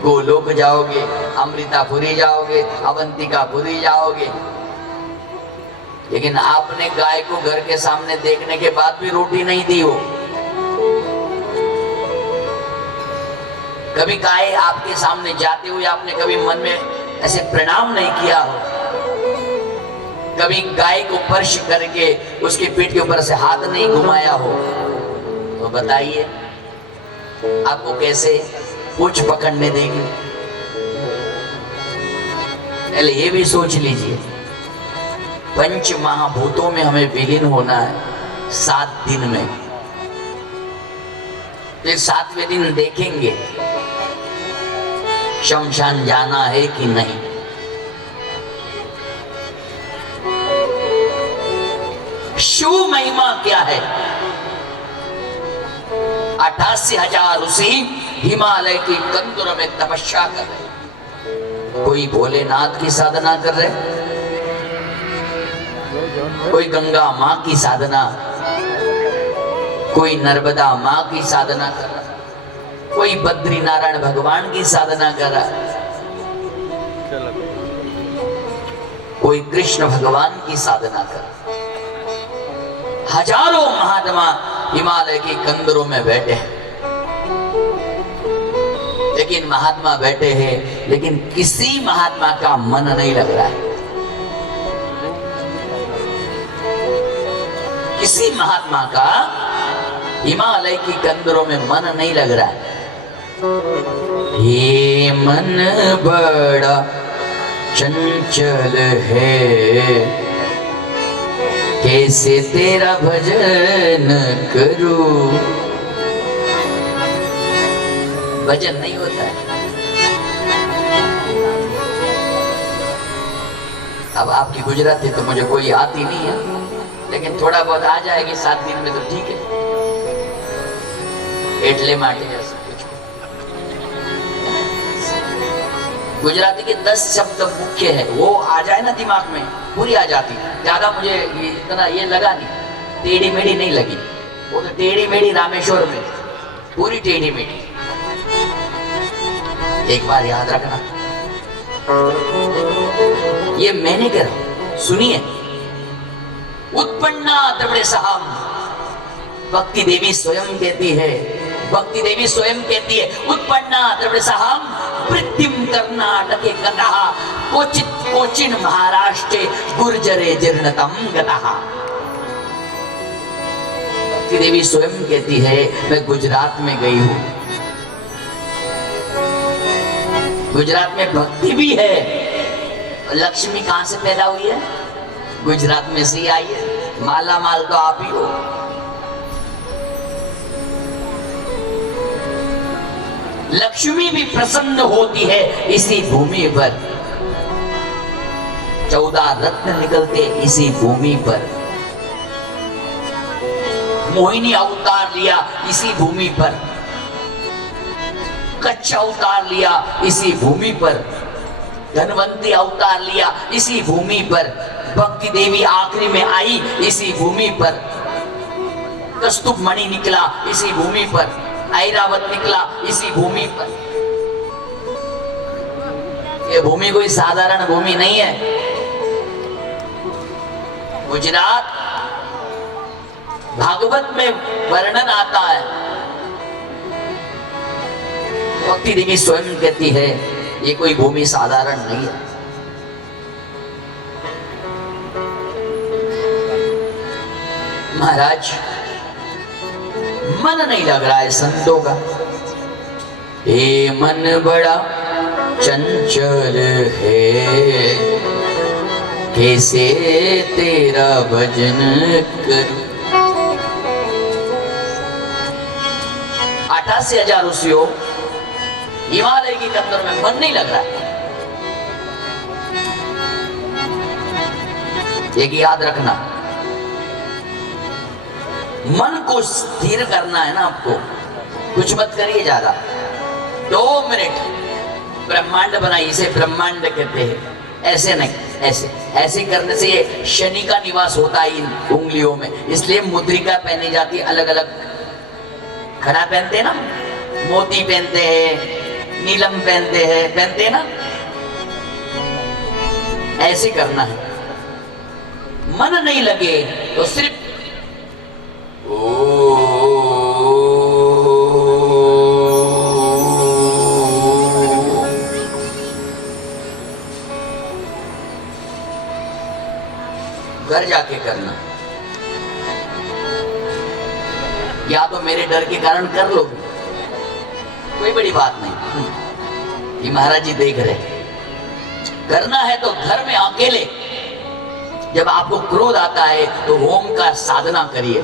गोलोक जाओगे, अमृतापुरी जाओगे, अवंतिकापुरी जाओगे। लेकिन आपने गाय को घर के सामने देखने के बाद भी रोटी नहीं दी हो। कभी गाय आपके सामने जाते हुए आपने कभी मन में ऐसे प्रणाम नहीं किया हो। कभी गाय को स्पर्श करके उसकी पीठ के ऊपर से हाथ नहीं घुमाया हो तो बताइए आपको कैसे पूछ पकड़ने देगी? पहले ये भी सोच लीजिए, पंच महाभूतों में हमें विलीन होना है 7 दिन में। फिर 7वें दिन देखेंगे शमशान जाना है कि नहीं। शिव महिमा क्या है? 88,000 ऋषि हिमालय की कंदुर में तपस्या कर रहे। कोई भोलेनाथ की साधना कर रहे, कोई गंगा माँ की साधना, कोई नर्मदा माँ की साधना कर रहा, कोई बद्री नारायण भगवान की साधना कर रहा, कोई कृष्ण भगवान की साधना कर रहा। हजारों महात्मा हिमालय की कंदरों में बैठे हैं, लेकिन महात्मा बैठे हैं, लेकिन किसी महात्मा का मन नहीं लग रहा है। किसी महात्मा का हिमालय की कंदरों में मन नहीं लग रहा है। ये मन बड़ा चंचल है, कैसे तेरा भजन करूं। भजन नहीं होता है। अब आपकी गुजराती तो मुझे कोई आती नहीं है, लेकिन थोड़ा बहुत आ जाएगी 7 दिन में तो ठीक है। एटले माटे जैसे कुछ गुजराती के 10 शब्द मुख्य है, वो आ जाए ना दिमाग में पूरी आ जाती। ज्यादा मुझे इतना ये लगा नहीं, टेढ़ी मेढ़ी नहीं लगी। वो तो टेढ़ी मेढ़ी रामेश्वर में, पूरी टेढ़ी मेढ़ी। एक बार याद रखना, ये मैंने कह रहा हूं, सुनिए। उत्पन्ना द्रविड़ सहम, भक्ति देवी स्वयं कहती है, भक्ति देवी स्वयं कहती है, उत्पन्ना द्रविड़ सहम पृथ्वीम कर्नाटके गतः क्वचित् कोचिन महाराष्ट्रे गुर्जरे जीर्णतम गतः। भक्ति देवी स्वयं कहती है, मैं गुजरात में गई हूं। गुजरात में भक्ति भी है। लक्ष्मी कहां से पैदा हुई है? गुजरात में से आई है। माला माल तो आप ही हो। लक्ष्मी भी प्रसन्न होती है इसी भूमि पर। 14 रत्न निकलते इसी भूमि पर। मोहिनी अवतार लिया इसी भूमि पर। कच्छ अवतार लिया इसी भूमि पर। धनवंती अवतार लिया इसी भूमि पर। भक्ति देवी आखिरी में आई इसी भूमि पर। कस्तूप मणि निकला इसी भूमि पर। ऐरावत निकला इसी भूमि पर। ये भूमि कोई साधारण भूमि नहीं है। गुजरात भागवत में वर्णन आता है, भक्ति देवी स्वयं कहती है, ये कोई भूमि साधारण नहीं है। महाराज, मन नहीं लग रहा है संतों का। ये मन बड़ा चंचल है, कैसे तेरा भजन करूं। 88,000 ऋषियों, हिमालय की कंदर में मन नहीं लग रहा है। एक याद रखना, मन को स्थिर करना है ना आपको। कुछ मत करिए ज्यादा। 2 मिनट ब्रह्मांड बनाइए, इसे ब्रह्मांड कहते हैं। ऐसे नहीं, ऐसे ऐसे करने से ये शनि का निवास होता है इन उंगलियों में, इसलिए मुद्रिका पहनी जाती है अलग अलग। खड़ा पहनते हैं ना, मोती पहनते हैं, नीलम पहनते हैं ना। ऐसे करना है। मन नहीं लगे तो सिर्फ जाके करना, या तो मेरे डर के कारण कर लो, कोई बड़ी बात नहीं, ये महाराज जी देख रहे। करना है तो घर में अकेले, जब आपको क्रोध आता है तो ओम का साधना करिए।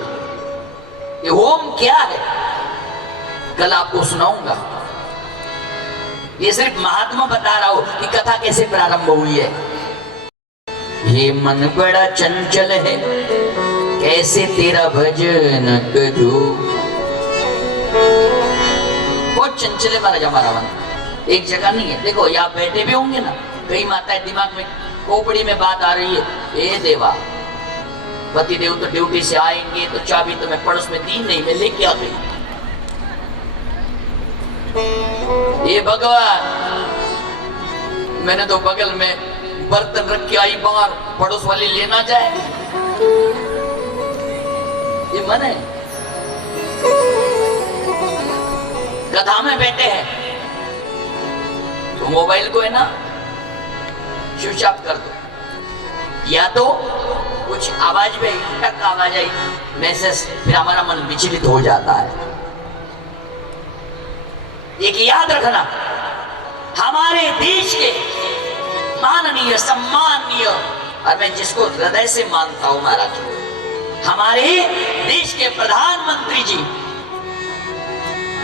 ये ओम क्या है कल आपको सुनाऊंगा, ये सिर्फ महात्मा बता रहा हूं कि कथा कैसे प्रारंभ हुई है। ये मन बड़ा चंचल है, कैसे तेरा भजन करूं। बहुत चंचल है महाराज हमारा मन, एक जगह नहीं है। देखो यहाँ बैठे भी होंगे ना, कई माताएं दिमाग में खोपड़ी में बात आ रही है, ए देवा पति देव तो ड्यूटी से आएंगे तो चाबी तो मैं पड़ोस में दी नहीं, मैं लेके आ गई। ये भगवान मैंने तो बगल में बर्तन रख के आई बाहर, पड़ोस वाली लेना जाए, ये मन है। कथा में बैठे हैं तो मोबाइल को है ना स्विच ऑफ कर दो, या तो कुछ आवाज में टक आवाज आई मैसेज, फिर हमारा मन विचलित हो जाता है। एक याद रखना, हमारे देश के माननीय सम्माननीय, और मैं जिसको हृदय से मानता हूं महाराज, हमारे देश के प्रधानमंत्री जी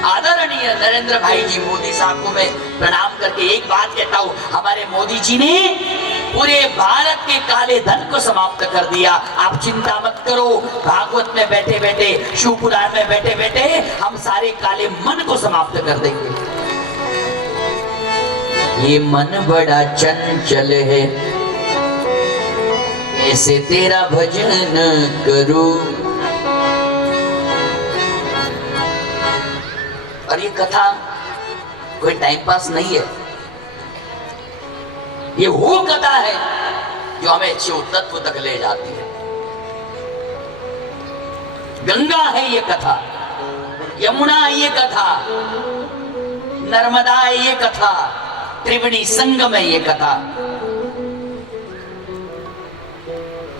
आदरणीय नरेंद्र भाई जी मोदी साहब को मैं प्रणाम करके एक बात कहता हूं, हमारे मोदी जी ने पूरे भारत के काले धन को समाप्त कर दिया। आप चिंता मत करो, भागवत में बैठे बैठे, शिव पुराण में बैठे बैठे हम सारे काले मन को समाप्त कर देंगे। ये मन बड़ा चंचल है, ऐसे तेरा भजन करूं। और ये कथा कोई टाइम पास नहीं है, ये वो कथा है जो हमें शिव तत्व तक ले जाती है। गंगा है ये कथा, यमुना ये कथा, नर्मदा ये कथा, त्रिवेणी संगम है ये कथा।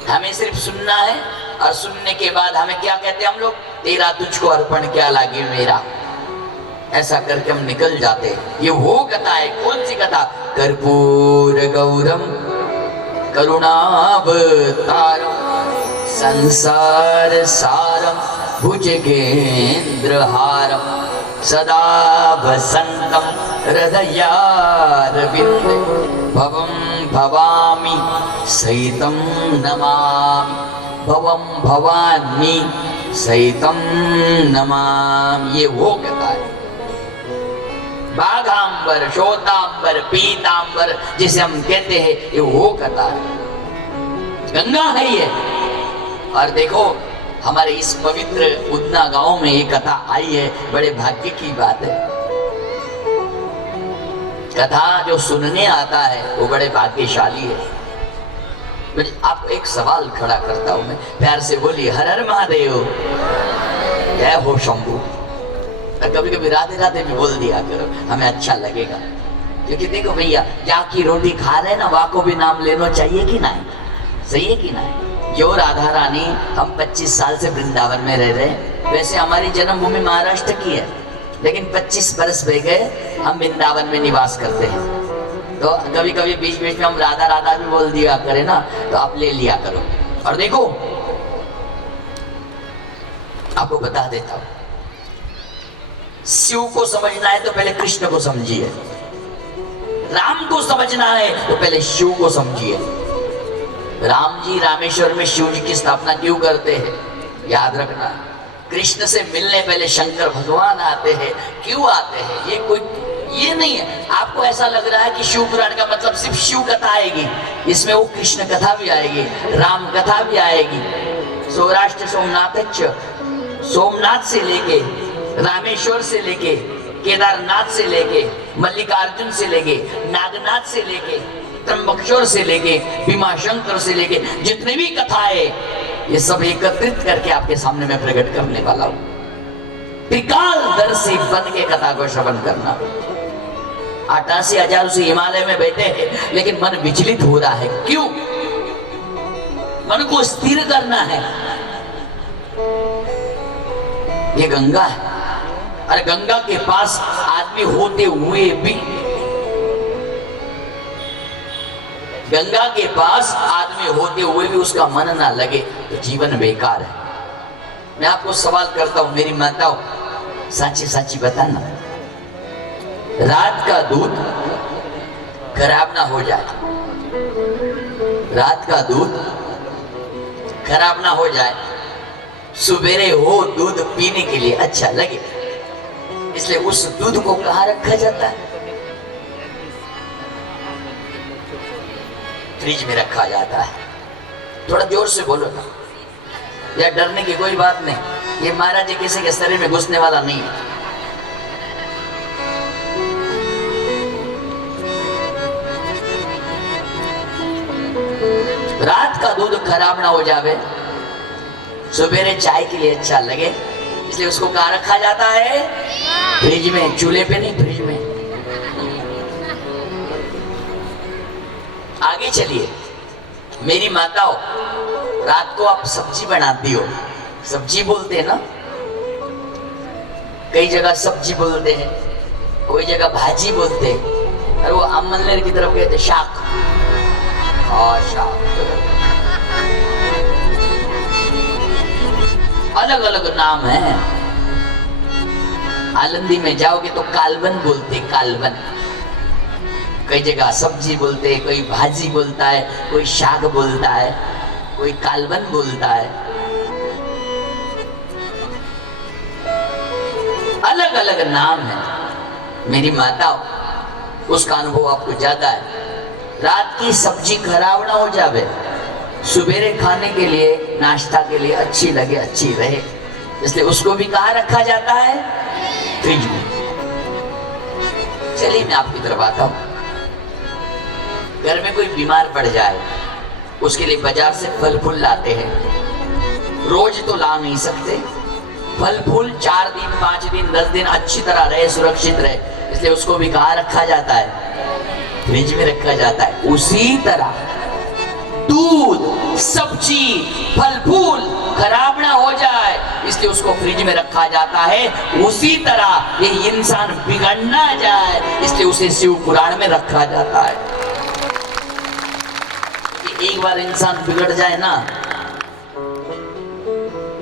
हमें सिर्फ सुनना है, और सुनने के बाद हमें क्या कहते हैं हम लोग, तेरा तुझको अर्पण क्या लागे मेरा, ऐसा करके हम निकल जाते। ये वो कथा है, कौन सी कथा, कर्पूर गौरम करुणावतारम संसार सारम भुजगेंद्रहारम सदा वसंतम हृदयारविंदे भवम भवामि सहितं नमामि, भवम भवानी सहितं नमामि। ये वो कथा है, बाघांबर, श्वेतांबर, पीतांबर जिसे हम कहते हैं, ये वो कथा है, गंगा है ये। और देखो हमारे इस पवित्र उदना गांव में ये कथा आई है, बड़े भाग्य की बात है। कथा जो सुनने आता है वो बड़े भाग्यशाली है। आपको एक सवाल खड़ा करता हूं मैं, प्यार से बोलिए हर हर महादेव, जय हो शंभू। कभी कभी राधे राधे भी बोल दिया करो, हमें अच्छा लगेगा। क्योंकि देखो भैया, जाकी रोटी खा रहे ना, वहां को भी नाम लेना चाहिए कि नहीं, सही है कि नहीं। जो राधा रानी, हम 25 साल से वृंदावन में रह रहे हैं, वैसे हमारी जन्मभूमि महाराष्ट्र की है, लेकिन 25 बरस बह गए हम वृंदावन में निवास करते हैं। तो कभी कभी बीच बीच में हम राधा राधा भी बोल दिया करें ना, तो आप ले लिया करो। और देखो आपको बता देता हूं, शिव को समझना है तो पहले कृष्ण को समझिए, राम को समझना है तो पहले शिव को समझिए। राम जी रामेश्वर में शिव जी की स्थापना क्यों करते हैं, याद रखना। कृष्ण से मिलने पहले शंकर भगवान आते हैं, क्यों आते हैं, ये कोई ये नहीं है। आपको ऐसा लग रहा है कि शिव पुराण का मतलब सिर्फ शिव कथा आएगी, इसमें वो कृष्ण कथा भी आएगी, राम कथा भी आएगी। सौराष्ट्र सोमनाथ, सोमनाथ से लेके रामेश्वर से लेके केदारनाथ से लेके मल्लिकार्जुन से लेके नागनाथ से लेके त्र्यंबकेश्वर से लेके भीमाशंकर से लेके जितने भी कथाएं, ये सब एकत्रित करके आपके सामने मैं प्रकट करने वाला हूं। त्रिकालदर्शी बन के कथा को श्रवण करना। 88,000 से हिमालय में बैठे हैं, लेकिन मन विचलित हो रहा है, क्यों? मन को स्थिर करना है। ये गंगा है, और गंगा के पास आदमी होते हुए भी, गंगा के पास आदमी होते हुए भी उसका मन ना लगे तो जीवन बेकार है। मैं आपको सवाल करता हूं, मेरी माताओं, साची साची बताना, रात का दूध खराब ना हो जाए, रात का दूध खराब ना हो जाए, सुबेरे हो दूध पीने के लिए अच्छा लगे, इसलिए उस दूध को कहाँ रखा जाता है? फ्रिज में रखा जाता है। थोड़ा जोर से बोलो ना, या डरने की कोई बात नहीं, ये महाराज जी किसी के शरीर में घुसने वाला नहीं है। रात का दूध खराब ना हो जावे, सुबेरे चाय के लिए अच्छा लगे, इसलिए उसको कहाँ रखा जाता है? फ्रिज में, चूल्हे पे नहीं, फ्रिज में। आगे चलिए, मेरी माताओं, रात को आप सब्जी बनाती हो, सब्जी बोलते हैं ना, कई जगह सब्जी बोलते हैं, कोई जगह भाजी बोलते हैं, और वो अमलनेर की तरफ कहते शाक। हाँ, शाक। अलग अलग नाम है। आलंदी में जाओगे तो कालबन बोलते, कालबन। कई जगह सब्जी बोलते हैं, कोई भाजी बोलता है, कोई शाक बोलता है, कोई कालबन बोलता है। अलग अलग नाम है। मेरी माताओं, उसका अनुभव आपको ज्यादा है। रात की सब्जी खराब ना हो जावे, सुबेरे खाने के लिए, नाश्ता के लिए अच्छी लगे, अच्छी रहे, इसलिए उसको भी कहाँ रखा जाता है? फ्रिज में। चलिए मैं आपकी तरफ आता हूं। घर में कोई बीमार पड़ जाए, उसके लिए बाजार से फल फूल लाते हैं। रोज तो ला नहीं सकते, फल फूल 4 दिन, 5 दिन, 10 दिन अच्छी तरह रहे, सुरक्षित रहे, इसलिए उसको भी कहाँ रखा जाता है? फ्रिज में रखा जाता है। उसी तरह दूध, सब्जी, फल फूल खराब ना हो जाए, इसलिए उसको फ्रिज में रखा जाता है। उसी तरह ये इंसान बिगड़ ना जाए, इसलिए उसे शिव पुराण में रखा जाता है। एक बार इंसान बिगड़ जाए ना,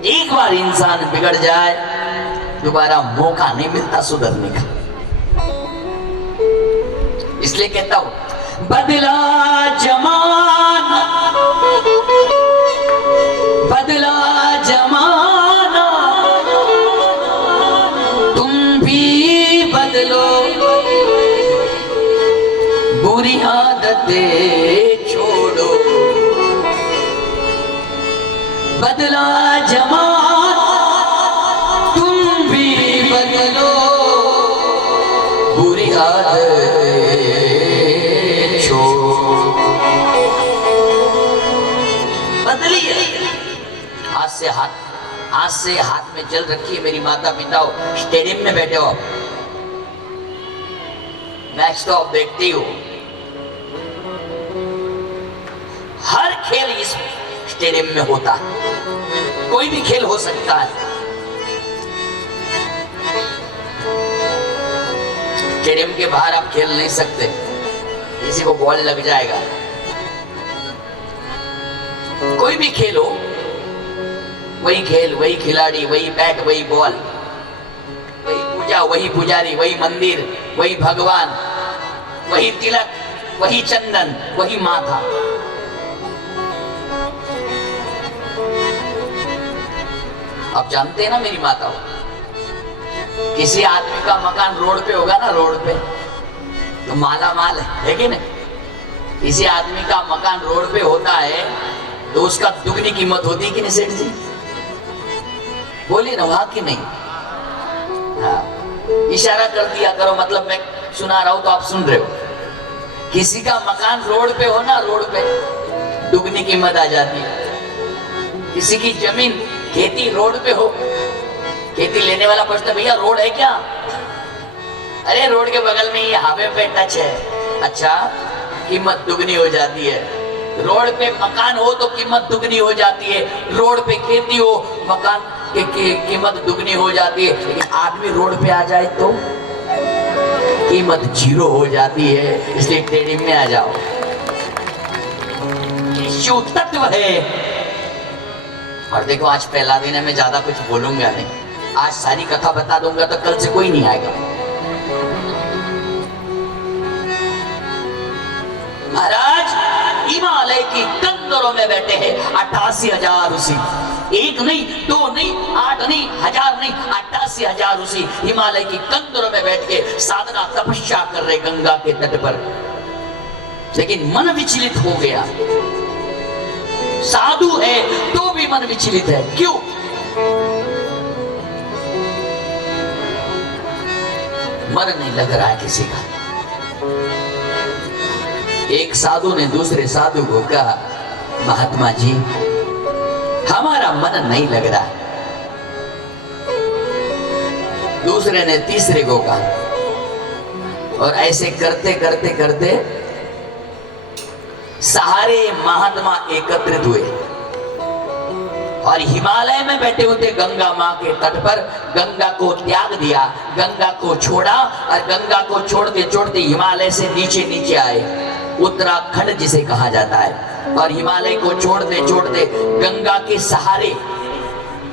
एक बार इंसान बिगड़ जाए, दोबारा मौका नहीं मिलता सुधरने का। इसलिए कहता हूं, बदला जमाना, बदला जमाना, तुम भी बदलो, बुरी आदतें छोड़ो। बदला जमाना, तुम भी बदलो, बुरी आदतें बदलिए। हाथ से हाथ में जल रखिए। मेरी माता पिता स्टेडियम में बैठे हो, मैच तो आप देखते हो, हर खेल इस स्टेडियम में होता है, कोई भी खेल हो सकता है। स्टेडियम के बाहर आप खेल नहीं सकते, किसी को बॉल लग जाएगा। कोई भी खेल हो, वही खेल, वही खिलाड़ी, वही बैट, वही बॉल, वही पूजा, वही पुजारी, वही मंदिर, वही भगवान, वही तिलक, वही चंदन, वही माथा। आप जानते हैं ना मेरी माताओं, किसी आदमी का मकान रोड पे होगा ना, रोड पे, तो माला माल है कि नहीं? किसी आदमी का मकान रोड पे होता है तो उसका दुगनी कीमत होती है कि नहीं सेठ जी? बोलिए ना, वहां की नहीं? हाँ, इशारा कर दिया करो, मतलब मैं सुना रहा हूं तो आप सुन रहे हो। किसी का मकान रोड पे हो ना, रोड पे, दुगनी कीमत आ जाती है। किसी की जमीन, खेती रोड पे हो, खेती लेने वाला पूछता भैया रोड है क्या? अरे रोड के बगल में ही हाईवे पे टच है। अच्छा, कीमत दुगनी हो जाती है। रोड पे मकान हो तो कीमत दुगनी हो जाती है, रोड पे खेती हो मकान की कीमत दुगनी हो जाती है, लेकिन आदमी रोड पे आ जाए तो कीमत जीरो हो जाती है। इसलिए ट्रेडिंग में आ जाओ। शिव तत्व है। और देखो आज पहला दिन है, मैं ज्यादा कुछ बोलूंगा नहीं, आज सारी कथा बता दूंगा तो कल से कोई नहीं आएगा। महाराज हिमालय की कंदरों में बैठे हैं 88,000 ऋषि, एक नहीं, दो नहीं, 8 नहीं, 1000 नहीं, 88,000 ऋषि हिमालय की कंदरों में बैठ के साधना तपस्या कर रहे गंगा के तट पर। लेकिन मन विचलित हो गया। साधु है तो भी मन विचलित है, क्यों? मन नहीं लग रहा है किसी का। एक साधु ने दूसरे साधु को कहा, महात्मा जी हमारा मन नहीं लग रहा है। दूसरे ने तीसरे को कहा, और ऐसे करते करते करते सारे महात्मा एकत्रित हुए और हिमालय में बैठे होते गंगा मां के तट पर गंगा को त्याग दिया, गंगा को छोड़ा, और गंगा को छोड़ते छोड़ते हिमालय से नीचे नीचे आए, उत्तराखंड जिसे कहा जाता है। और हिमालय को छोड़ते छोड़ते गंगा के सहारे,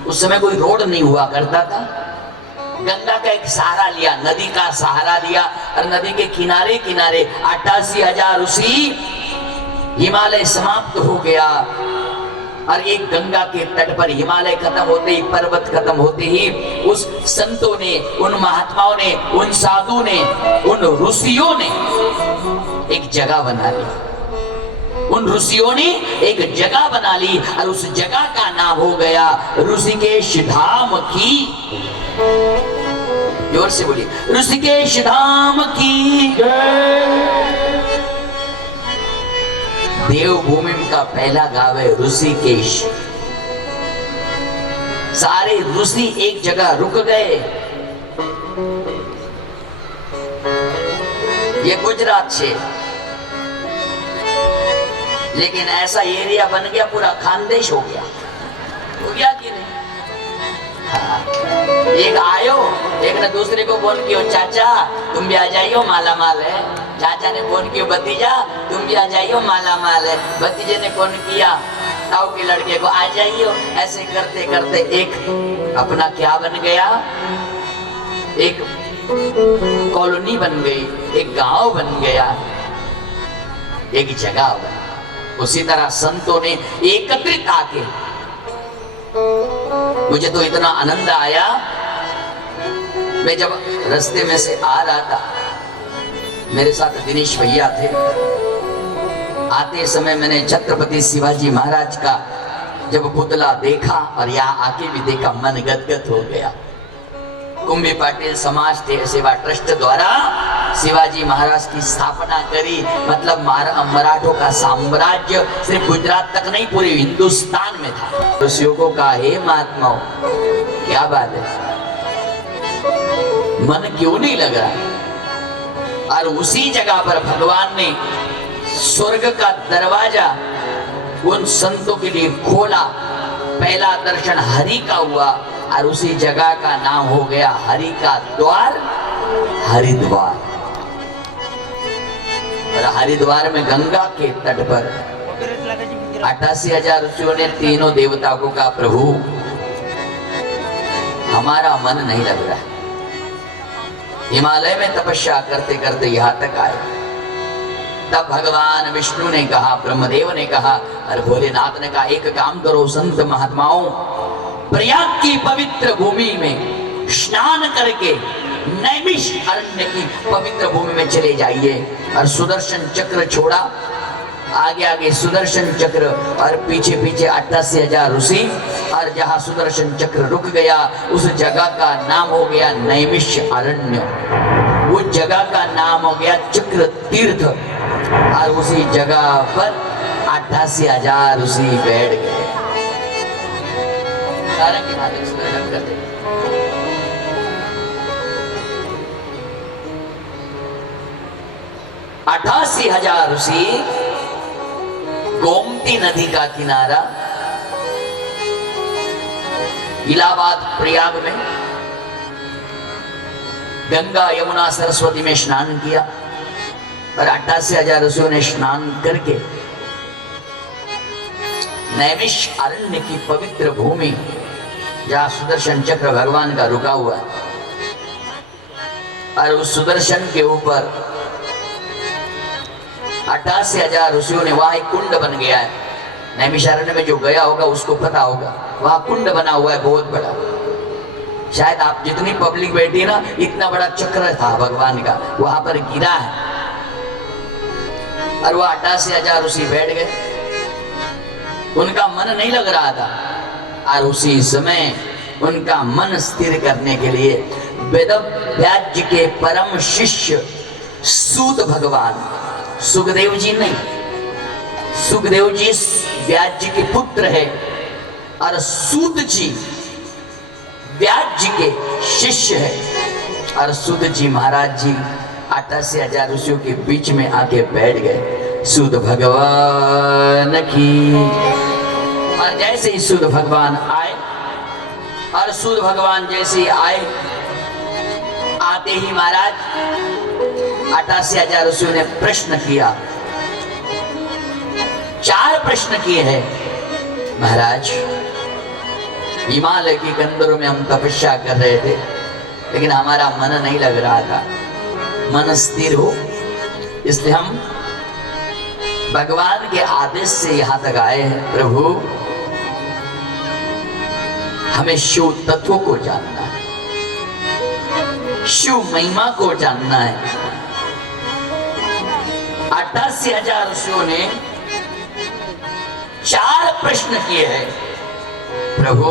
उस समय कोई रोड नहीं हुआ करता था, गंगा का एक सहारा लिया, नदी का सहारा लिया, और नदी के किनारे किनारे 88,000 ऋषि, हिमालय समाप्त हो गया। और एक गंगा के तट पर हिमालय खत्म होते ही, पर्वत खत्म होते ही, उस संतों ने, उन महात्माओं ने, उन साधु ने, उन ऋषियों ने एक जगह बना ली। उन ऋषियों ने एक जगह बना ली और उस जगह का नाम हो गया ऋषिकेश धाम की। जोर से बोलिए, ऋषिकेश धाम की जय। देवभूमि का पहला गांव है ऋषिकेश। सारे ऋषि एक जगह रुक गए। ये गुजरात से, लेकिन ऐसा एरिया बन गया पूरा खानदेश हो गया कि नहीं? हाँ। एक आयो, एक ने दूसरे को फोन किया, चाचा तुम भी आ जाइयो माला माल है। चाचा ने फोन किया, भतीजा तुम भी आ जाइयो माला माल है। भतीजे ने फोन किया ताऊ के लड़के को, आ जाइयो। ऐसे करते करते एक अपना क्या बन गया, एक कॉलोनी बन गई, एक गांव बन गया, एक जगह बन। उसी तरह संतों ने एकत्रित आके, मुझे तो इतना आनंद आया, मैं जब रास्ते में से आ रहा था, मेरे साथ दिनेश भैया थे, आते समय मैंने छत्रपति शिवाजी महाराज का जब पुतला देखा और यहाँ आके भी देखा, मन गदगद हो गया। कुंभी पाटिल समाज सेवा ट्रस्ट द्वारा शिवाजी महाराज की स्थापना करी, मतलब मराठों का साम्राज्य सिर्फ गुजरात तक नहीं पूरे हिंदुस्तान में था। ऋषियों को कहा, हे महात्माओं क्या बात है, मन क्यों नहीं लग रहा? और उसी जगह पर भगवान ने स्वर्ग का दरवाजा उन संतों के लिए खोला। पहला दर्शन हरि का हुआ और उसी जगह का नाम हो गया हरि का द्वार, हरिद्वार। और हरिद्वार में गंगा के तट पर 88,000 ऋषियों ने तीनों देवताओं को कहा, प्रभु हमारा मन नहीं लग रहा है। हिमालय में तपस्या करते करते यहाँ तक आए। तब भगवान विष्णु ने कहा, ब्रह्मदेव ने कहा और भोलेनाथ ने कहा, एक काम करो संत महात्माओं, प्रयाग की पवित्र भूमि में स्नान करके नैमिष अरण्य की पवित्र भूमि में चले जाइए। और सुदर्शन चक्र छोड़ा, आगे आगे सुदर्शन चक्र और पीछे पीछे 88,000 ऋषि, और जहां सुदर्शन चक्र रुक गया उस जगह का नाम हो गया नैमिष अरण्य। उस जगह का नाम हो गया चक्र तीर्थ। और उसी जगह पर 88,000 ऋषि बैठ गए। सारे के हाथ स्मरण करते, 88,000 ऋषि गोमती नदी का किनारा इलाहाबाद प्रयाग में गंगा यमुना सरस्वती में स्नान किया और 88,000 ऋषियों ने स्नान करके नैमिष अरण्य की पवित्र भूमि जहां सुदर्शन चक्र भगवान का रुका हुआ है और उस सुदर्शन के ऊपर 88,000 ऋषियों ने, वहां एक कुंड बन गया है। नैमिषारण्य में जो गया होगा उसको पता होगा, वहां कुंड बना हुआ है बहुत बड़ा। शायद आप जितनी पब्लिक बैठी ना, इतना बड़ा चक्र था भगवान का, वहां पर गिरा है और वह 88,000 ऋषि बैठ गए। उनका मन नहीं लग रहा था और उसी समय उनका मन स्थिर करने के लिए वेद व्यास के परम शिष्य सूत भगवान, सुखदेव जी नहीं, सुखदेव जी व्यास जी के पुत्र है और सूत जी व्यास जी के शिष्य है और सूत जी महाराज जी 88,000 ऋषियों के बीच में आके बैठ गए। सूत भगवान की। और जैसे ही सूत भगवान आए और सूत भगवान जैसे ही आए, आते ही महाराज 88,000 ऋषियों ने प्रश्न किया, 4 प्रश्न किए हैं। महाराज, हिमालय की कंदरों में हम तपस्या कर रहे थे, लेकिन हमारा मन नहीं लग रहा था, मन स्थिर हो, इसलिए हम भगवान के आदेश से यहां तक आए हैं। प्रभु, हमें शिव तत्व को जानना है, शिव महिमा को जानना है। 88,000 ऋषियों ने 4 प्रश्न किए हैं। प्रभु,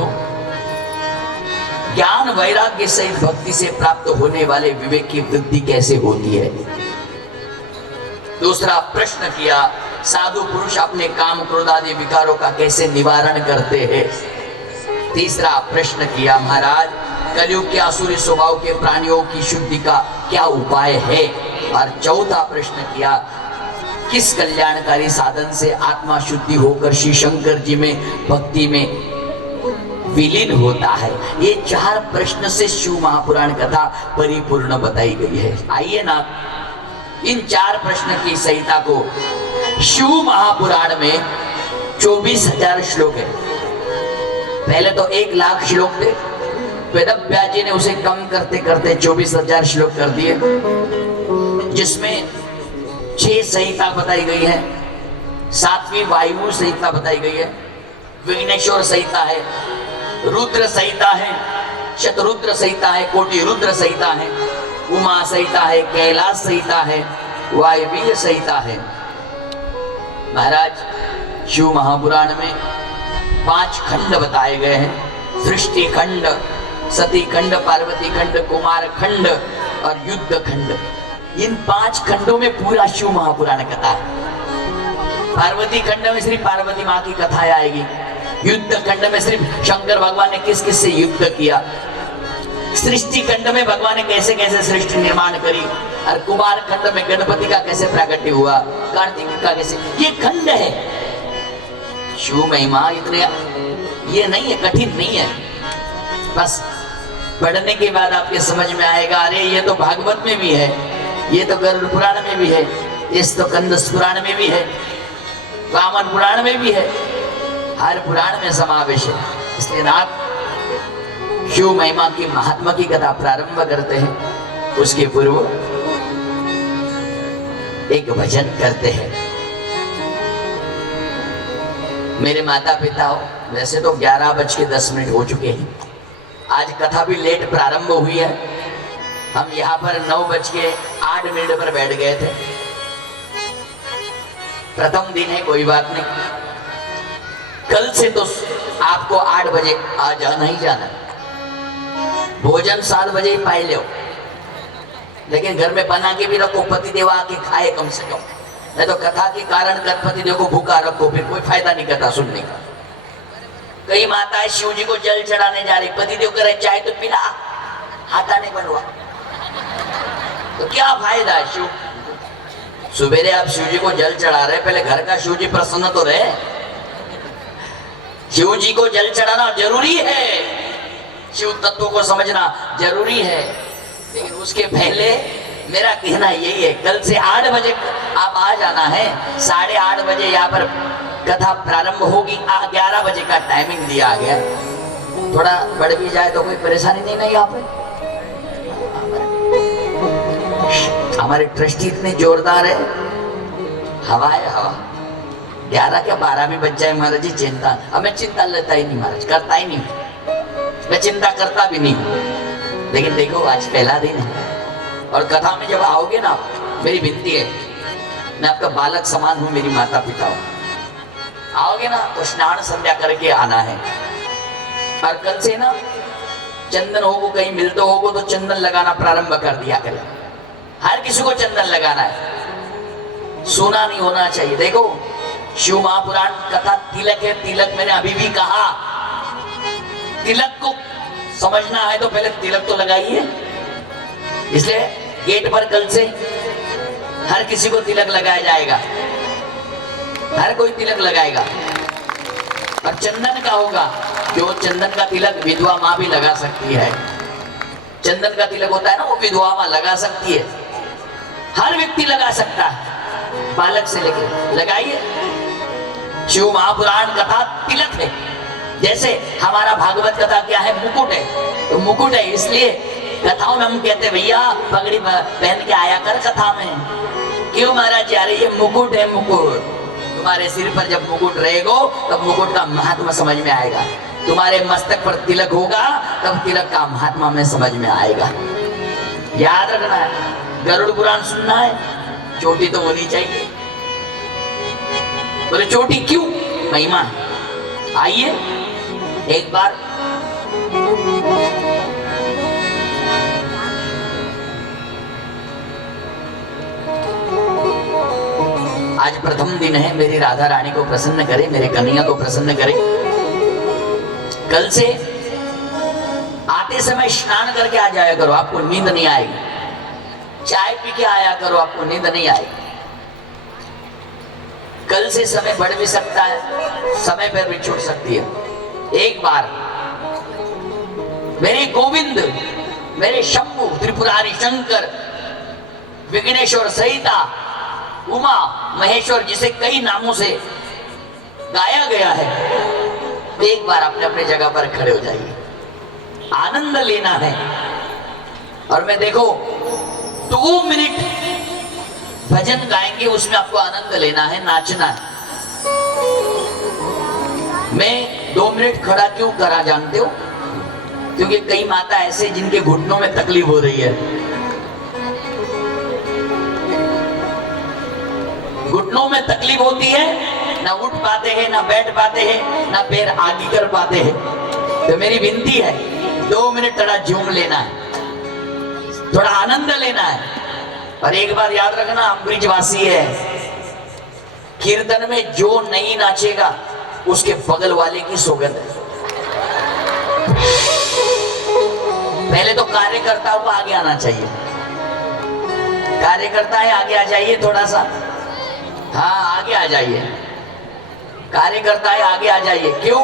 ज्ञान वैराग्य सहित भक्ति से प्राप्त होने वाले विवेक की वृद्धि कैसे होती है? दूसरा प्रश्न किया, साधु पुरुष अपने काम क्रोध आदि विकारों का कैसे निवारण करते हैं? तीसरा प्रश्न किया, महाराज, कलयुग के आसुरी स्वभाव के प्राणियों की शुद्धि का क्या उपाय है? और चौथा प्रश्न किया, किस कल्याणकारी साधन से आत्मा शुद्धि होकर श्री शंकर जी में भक्ति में विलीन होता है? ये 4 प्रश्न से शिव महापुराण कथा परिपूर्ण बताई गई है। आइए ना, इन 4 प्रश्न की संहिता को शिव महापुराण में 24,000 श्लोक है। पहले तो 1,00,000 श्लोक थे, वेद व्यास जी ने उसे कम करते करते 24,000 श्लोक कर दिए, जिसमें 6 संहिता बताई गई है। 7वीं वायु संहिता बताई गई है, विघ्नेश्वर संहिता है, रुद्र संहिता है, शतरुद्र संहिता है, कोटि रुद्र संहिता है, उमा संहिता है, कैलाश संहिता है, वायवीय संहिता है। महाराज, शिव महापुराण में 5 खंड बताए गए हैं, सृष्टि खंड, सती खंड, पार्वती खंड, कुमार खंड और युद्ध खंड। इन 5 खंडों में पूरा शिव महापुराण कथा है। पार्वती खंड में सिर्फ पार्वती माँ की कथा आएगी, युद्ध खंड में सिर्फ शंकर भगवान ने किस किस से युद्ध किया, सृष्टि खंड में भगवान ने कैसे कैसे सृष्टि निर्माण करी, और कुमार खंड में गणपति का कैसे प्राकट्य हुआ, कार्तिक का कैसे, ये खंड है। शिव महिमा इतने ये नहीं है, कठिन नहीं है, बस पढ़ने के बाद आपके समझ में आएगा, अरे ये तो भागवत में भी है, ये तो गरुड़ पुराण में भी है, इस तो कंदस पुराण में भी है, वामन पुराण में भी है, हर पुराण में समावेश है। इसलिए रात शिव महिमा की महात्मा की कथा प्रारंभ करते हैं, उसके पूर्व एक भजन करते हैं। मेरे माता पिता हो, वैसे तो 11:10 हो चुके हैं, आज कथा भी लेट प्रारंभ हुई है। हम यहाँ पर 9:08 पर बैठ गए थे। प्रथम दिन है, कोई बात नहीं, कल से तो आपको 8 बजे आ जाना ही जाना, भोजन 7 बजे ही पाई लो, लेकिन घर में बना के भी रखो, पति देव आके खाए कम से कम, नहीं तो कथा के कारण पति देव को भूखा रखो, फिर कोई फायदा नहीं कथा सुनने का। कई माताएं शिव जी को जल चढ़ाने जा रही, पति देव कह रहे चाय तो पिला, हाथा नहीं बनवा, तो क्या फायदा है? शिव सुबेरे आप शिव जी को जल चढ़ा रहे, पहले घर का शिव जी प्रसन्न तो रहे। शिव जी को जल चढ़ाना जरूरी है, शिव तत्व को समझना जरूरी है, लेकिन उसके पहले मेरा कहना यही है, कल से 8 बजे आप आ जाना है। 8:30 बजे यहाँ पर कथा प्रारंभ होगी। 11 बजे का टाइमिंग दिया गया। थोड़ा बढ़ भी जाए तो कोई परेशानी नहीं ना यहाँ पे। हमारे ट्रस्टी इतने जोरदार है, हवा है हवा। 11 क्या 12 भी बज जाए महाराज जी चिंता, अब मैं चिंता लेता ही नहीं महाराज, करता ही नहीं, मैं चिंता करता भी नहीं। लेकिन देखो आज पहला दिन है और कथा में जब आओगे ना, मेरी विनती है, मैं आपका बालक समान हूं, मेरी माता पिता हूं। आओगे ना तो स्नान संध्या करके आना है। और कल से ना चंदन होगो, कहीं मिलते होगो तो चंदन लगाना प्रारंभ कर दिया करें। हर किसी को चंदन लगाना है, सोना नहीं होना चाहिए। देखो शिव महापुराण कथा तिलक है, तिलक मैंने अभी भी कहा, तिलक को समझना है तो पहले तिलक तो लगाइए। इसलिए गेट पर कल से हर किसी को तिलक लगाया जाएगा, हर कोई तिलक लगाएगा। और चंदन का होगा, जो चंदन का तिलक विधवा माँ भी लगा सकती है। चंदन का तिलक होता है ना, वो विधवा माँ लगा सकती है, हर व्यक्ति लगा सकता है, बालक से लेके लगाइए। शिव महापुराण कथा तिलक है। जैसे हमारा भागवत कथा क्या है, मुकुट है, तो मुकुट है इसलिए कथाओं में हम कहते भैया पगड़ी पहन के आया कर कथा में। क्यों महाराज? अरे ये मुकुट है, मुकुट तुम्हारे सिर पर जब मुकुट रहेगा तब मुकुट का महात्मा समझ में आएगा। तुम्हारे मस्तक पर तिलक होगा तब तिलक का महात्मा में समझ में आएगा। याद रखना है, गरुड़ पुराण सुनना है, चोटी तो होनी चाहिए। बोले चोटी क्यों? महिमा। आइए एक बार आज प्रथम दिन है, मेरी राधा रानी को प्रसन्न करे, मेरे कन्हैया को प्रसन्न करे। कल से आते समय स्नान करके आ जाया करो, आपको नींद नहीं आएगी। चाय पी के आया करो, आपको नींद नहीं आएगी। कल से समय बढ़ भी सकता है, समय पर भी छूट सकती है। एक बार मेरे गोविंद, मेरे शंभु, त्रिपुरारी शंकर, विघ्नेश्वर सहिता, उमा महेश्वर, जिसे कई नामों से गाया गया है, एक बार अपने अपने जगह पर खड़े हो जाइए, आनंद लेना है। और मैं देखो 2 मिनट भजन गाएंगे, उसमें आपको आनंद लेना है, नाचना है। मैं 2 मिनट खड़ा क्यों करा जानते हो? क्योंकि कई माता ऐसे जिनके घुटनों में तकलीफ हो रही है, घुटनों में तकलीफ होती है, ना उठ पाते हैं, ना बैठ पाते हैं, ना पैर आगे कर पाते हैं। तो मेरी विनती है 2 मिनट थोड़ा झूम लेना है, थोड़ा आनंद लेना है। और एक बात याद रखना, हम ब्रिजवासी है, कीर्तन में जो नहीं नाचेगा उसके बगल वाले की सौगंध है। पहले तो कार्यकर्ता को आगे आना चाहिए, कार्यकर्ता है आगे आ जाइए थोड़ा सा, हाँ आगे आ जाइए, कार्यकर्ता है आगे आ जाइए। क्यों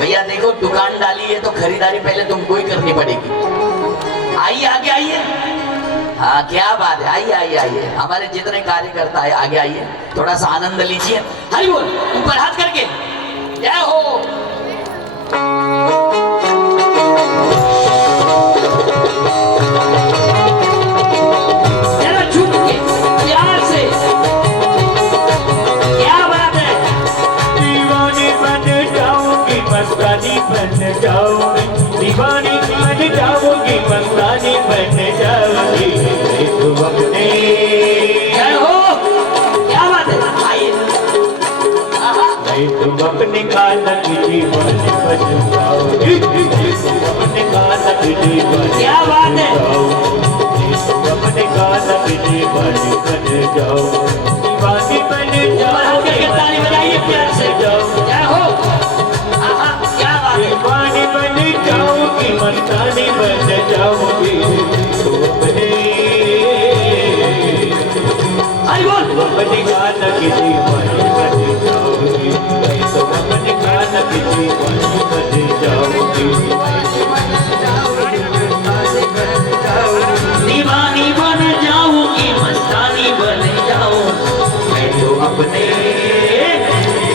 भैया? देखो दुकान डाली है तो खरीदारी पहले तुमको ही करनी पड़ेगी। आइए आगे आइए, हाँ क्या बात है, आइए आइए आइए, हमारे जितने कार्यकर्ता है आगे आइए, थोड़ा सा आनंद लीजिए। हरि बोल, ऊपर हाथ करके जय हो। जरा झुक के प्यार से, क्या बात है। दीवानी बन जाऊंगी, मस्तानी बन जाऊंगी, दीवानी बन जाऊंगी, मस्तानी बन जाऊंगी, तुम अपने। जय हो, क्या बात है। आइए, तुम अपने काला की दीवानी बन जाओगी, तुम अपने काला की दीवानी, क्या बात है। तुम अपने काला की दीवानी बन जाओ, दीवानी बन जाओ, ताली बजाइए प्यार से। जय हो, क्या बात है। दीवानी बन जाओगी, मस्तानी बन जाओगी, तुम अपने। हरि बोल। अपने गाना की दीवानी बन जाऊंगी, मैं तो अपने गाना की दीवानी बन जाऊंगी, दीवानी बन जाऊंगी, मस्तानी बन जाऊं, मैं तो अपने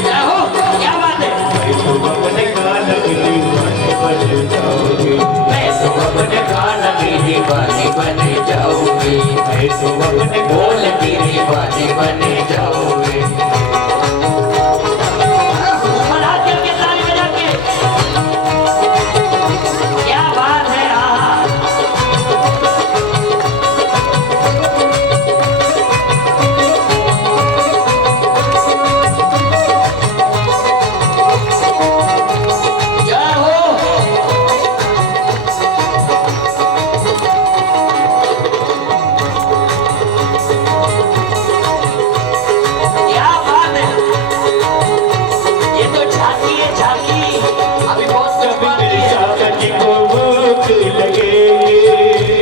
क्या हो, क्या बात है, मैं तो अपने गाना की दीवानी बन जाऊंगी, मैं तो अपने गाना की दीवानी बन जाऊंगी, मैं तो अपने बोल की दीवानी बन जाऊंगी। ऊपर हाथ करके ताली बजा के, क्या बात है यार। जय हो। क्या बात है, ये तो झांकी है, झांकी अभी बहुत कुछ जब बाकी मेरे है। श्याम जी को भूख लगेगी,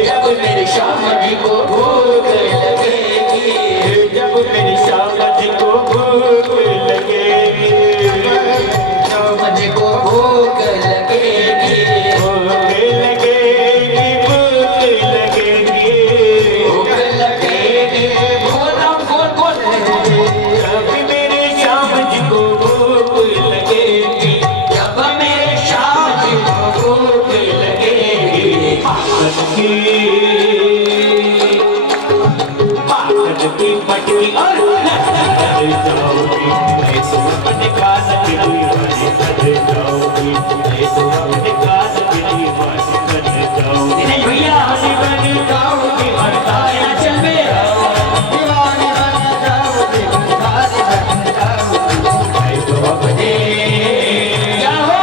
जब मेरे श्याम जी को भूख लगेगी, जब मेरे श्याम जी को भूख लगेगी, श्याम जी को भूख लगेगी, भूख लगेगी, भूख लगेगी, भूख लगेगी, बोल बोल बोल। जब मेरे श्याम जी को भूख लगेगी, जब मेरे श्याम जी को भूख लगेगी, पागल की मटकी और लहर जाऊंगी, मैं तो अपने गाना की दीवानी बन जाऊंगी, मैं तो अपने गाना की दीवानी बन जाऊंगी, दिनेश भैया दीवानी बन जाऊंगी, आया चल मेरा दीवानी बन जाऊंगी, दीवानी बन जाऊंगी, मैं तो अपने क्या हो,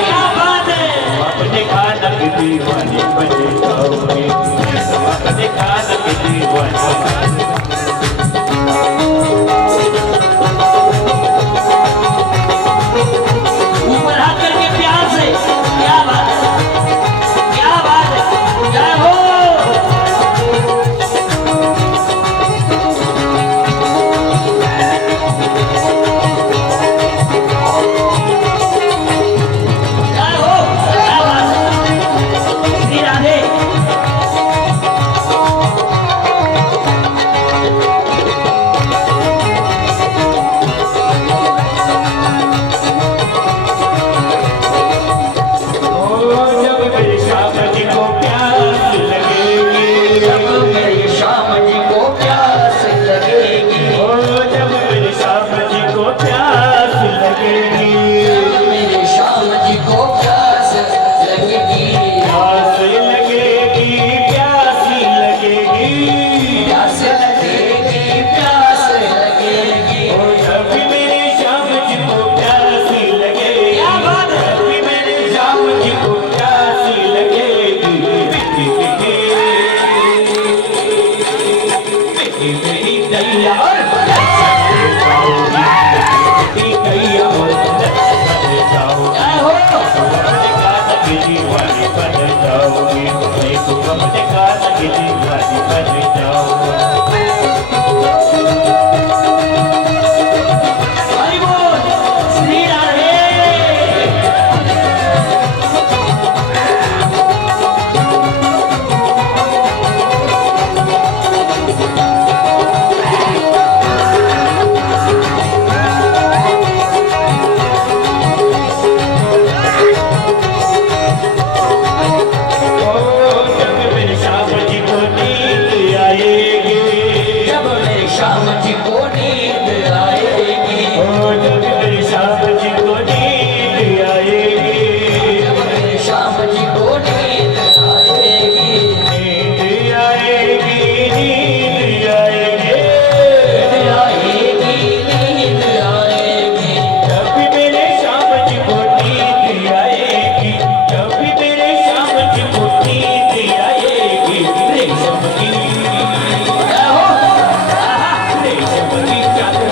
क्या बात है। अपने गाना की दीवानी बन जाऊंगी, मैं तो अपने गाना की दीवानी ऊपर हाथ करके प्यार से, क्या बात है, क्या बात है, जय हो। जय हो, क्या बात है, श्री राधे। जब मेरे श्याम जी को प्यास लगेगी, जब मेरे श्याम जी को प्यास लगेगी, जब मेरे श्याम जी को प्यास लगेगी, मेरे श्याम जी को प्यास लगेगी, प्यास लगेगी, प्यासी लगेगी, प्यास लगेगी, प्यास लगेगी। जब भी मेरे श्याम जी को प्यासी लगेगी, क्या बात है? जब भी मेरे श्याम जी को प्यासी लगेगी, मीठी मीठी मीठी मीठी दैया और मीठी दैया और जाओ, जय हो। अपने गाना की दीवानी बन जाओगी, मैं तो अपने गाना की दीवानी बन जाऊंगी। हरि बोल, श्री राधे। जब मेरे श्याम जी को नींद आएगी, जब मेरे श्याम जी को नींद आएगी, जब मेरे श्याम जी को नींद आएगी, जब मेरे श्याम जी को नींद आएगी, नींद आएगी, नींद आएगी, नींद आएगी, नींद आएगी। जब भी मेरे श्याम जी को नींद आएगी, जब भी मेरे श्याम जी को नींद आएगी, रेशम की जय हो। रेशम की चादर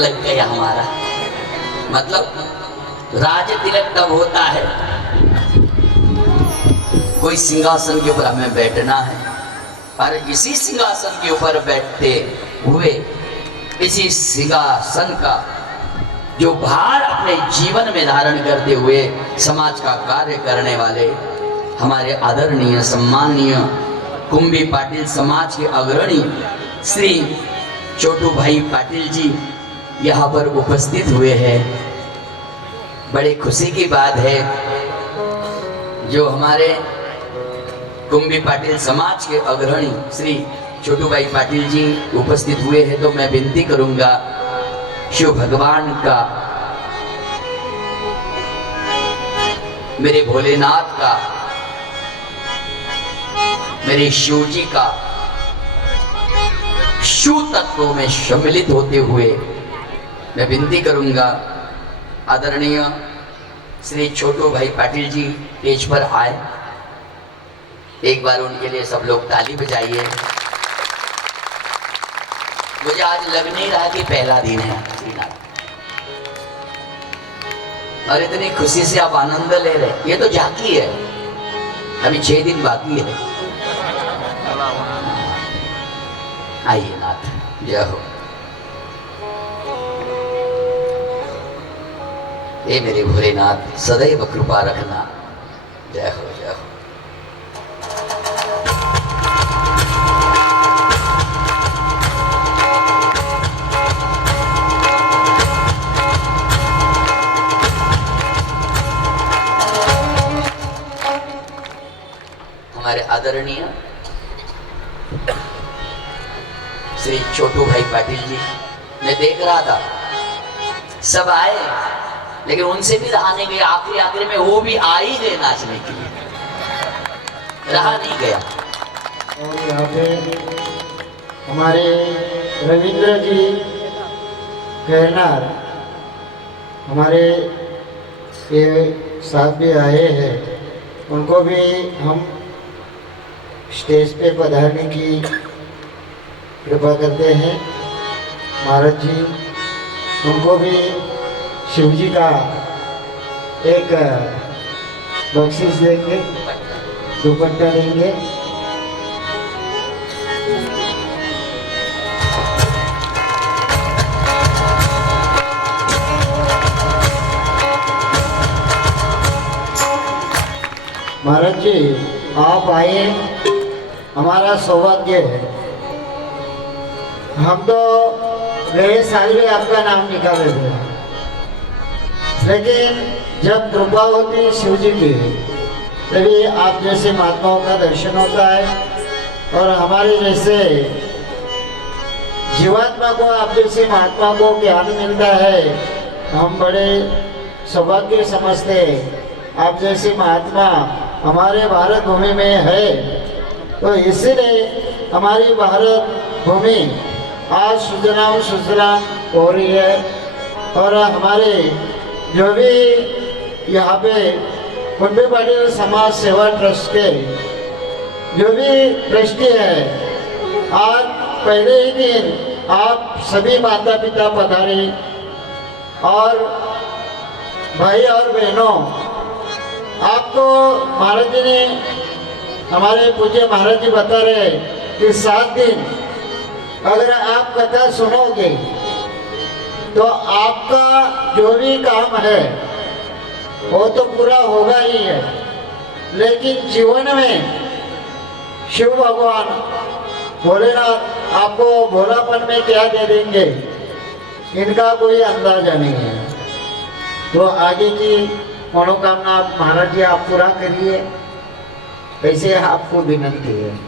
लग गया हमारा। मतलब राज तिलक तब होता है कोई सिंहासन के ऊपर हमें बैठना है, और इसी सिंहासन के ऊपर बैठते हुए इसी सिंहासन का जो भार अपने जीवन में धारण करते हुए समाज का कार्य करने वाले हमारे आदरणीय सम्माननीय कुंभी पाटिल समाज के अग्रणी श्री छोटू भाई पाटिल जी यहाँ पर उपस्थित हुए हैं। बड़ी खुशी की बात है जो हमारे कुंभी पाटिल समाज के अग्रणी श्री छोटू भाई पाटिल जी उपस्थित हुए हैं। तो मैं विनती करूंगा शिव भगवान का, मेरे भोलेनाथ का, मेरे शिव जी का शिव तत्वों में सम्मिलित होते हुए मैं विनती करूंगा आदरणीय श्री छोटू भाई पाटिल जी स्टेज पर आए। एक बार उनके लिए सब लोग ताली बजाइए। मुझे आज लग नहीं रहा कि पहला दिन है और इतनी खुशी से आप आनंद ले रहे। ये तो झांकी है, अभी 6 दिन बाकी है। आइए नाथ, जय हो। हे मेरे भोलेनाथ सदैव कृपा रखना। जय हो जय हो। हमारे आदरणीय श्री छोटू भाई पाटिल जी, मैं देख रहा था सब आए लेकिन उनसे भी रहा नहीं गया। आखिरी में वो भी आ ही गए नाचने के लिए, रहा नहीं गया। और यहाँ पे हमारे रविंद्र जी कहनार हमारे ये साथ भी आए हैं, उनको भी हम स्टेज पे पधारने की कृपा करते हैं। महाराज जी उनको भी शिव जी का एक बख्शिश देंगे, दुपट्टा देंगे। महाराज जी आप आए, हमारा सौभाग्य है। हम तो गए साल भी आपका नाम निकाले थे, लेकिन जब कृपा होती है शिव जी की तभी आप जैसे महात्माओं का दर्शन होता है। और हमारे जैसे जीवात्मा को, आप जैसे महात्मा को ज्ञान मिलता है, हम बड़े सौभाग्य समझते हैं। आप जैसे महात्मा हमारे भारत भूमि में है, तो इसलिए हमारी भारत भूमि आज सुजलाम हो रही है। और हमारे जो भी यहाँ पे कुंभी पाटिल समाज सेवा ट्रस्ट के जो भी ट्रस्टी है, आज पहले ही दिन आप सभी माता पिता पधारे और भाई और बहनों, आपको महाराज जी ने, हमारे पूज्य महाराज जी बता रहे कि 7 दिन अगर आप कथा सुनोगे तो आपका जो भी काम है वो तो पूरा होगा ही है, लेकिन जीवन में शिव भगवान भोलेनाथ आपको भोलापन में क्या दे देंगे इनका कोई अंदाजा नहीं है। तो आगे की मनोकामना आप महाराज जी आप पूरा करिए, ऐसे आपको विनती है।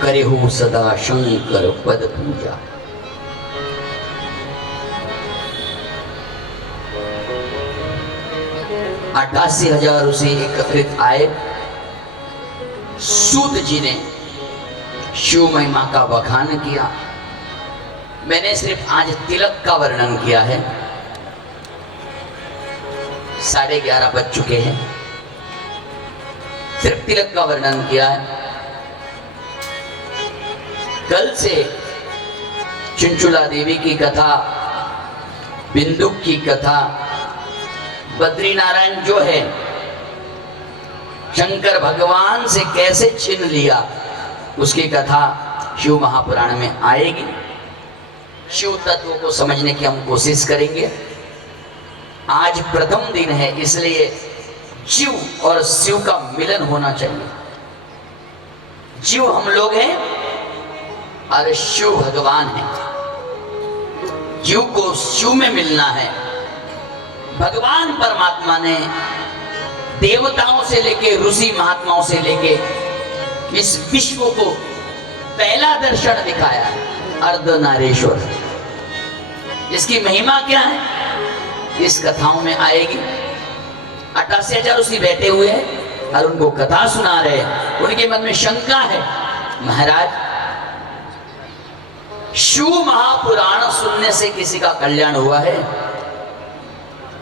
करे हो सदा शंकर पद पूजा। अट्ठासी हजार उसे एकत्रित आए। सूत जी ने शिव महिमा का बखान किया। मैंने सिर्फ आज तिलक का वर्णन किया है। 11:30 बज चुके हैं। सिर्फ तिलक का वर्णन किया है। कल से चुनचुला देवी की कथा, बिंदुक की कथा, बद्री नारायण जो है शंकर भगवान से कैसे छीन लिया, उसकी कथा शिव महापुराण में आएगी। शिव तत्व को समझने की हम कोशिश करेंगे। आज प्रथम दिन है, इसलिए जीव और शिव का मिलन होना चाहिए। जीव हम लोग हैं और शिव भगवान है। जीव को शिव में मिलना है। भगवान परमात्मा ने देवताओं से लेके ऋषि महात्माओं से लेके इस विश्व को पहला दर्शन दिखाया, अर्धनारीश्वर। इसकी महिमा क्या है, इस कथाओं में आएगी। 88,000 ऋषि बैठे हुए हैं और उनको कथा सुना रहे हैं। उनके मन में शंका है, महाराज शिव महापुराण सुनने से किसी का कल्याण हुआ है,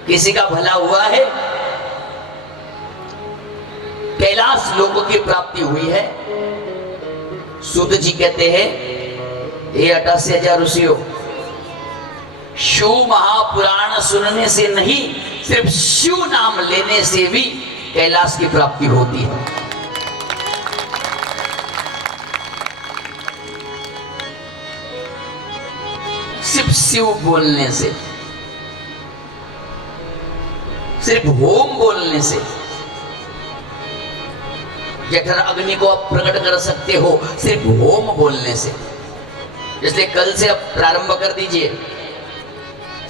किसी का भला हुआ है, कैलाश लोगों की प्राप्ति हुई है? सूत जी कहते हैं, ये 88,000 ऋषियों, शिव महापुराण सुनने से नहीं, सिर्फ शिव नाम लेने से भी कैलाश की प्राप्ति होती है। सिर्फ शिव बोलने से, सिर्फ होम बोलने से, जठर अग्नि को आप प्रकट कर सकते हो सिर्फ होम बोलने से। इसलिए कल से अब प्रारंभ कर दीजिए।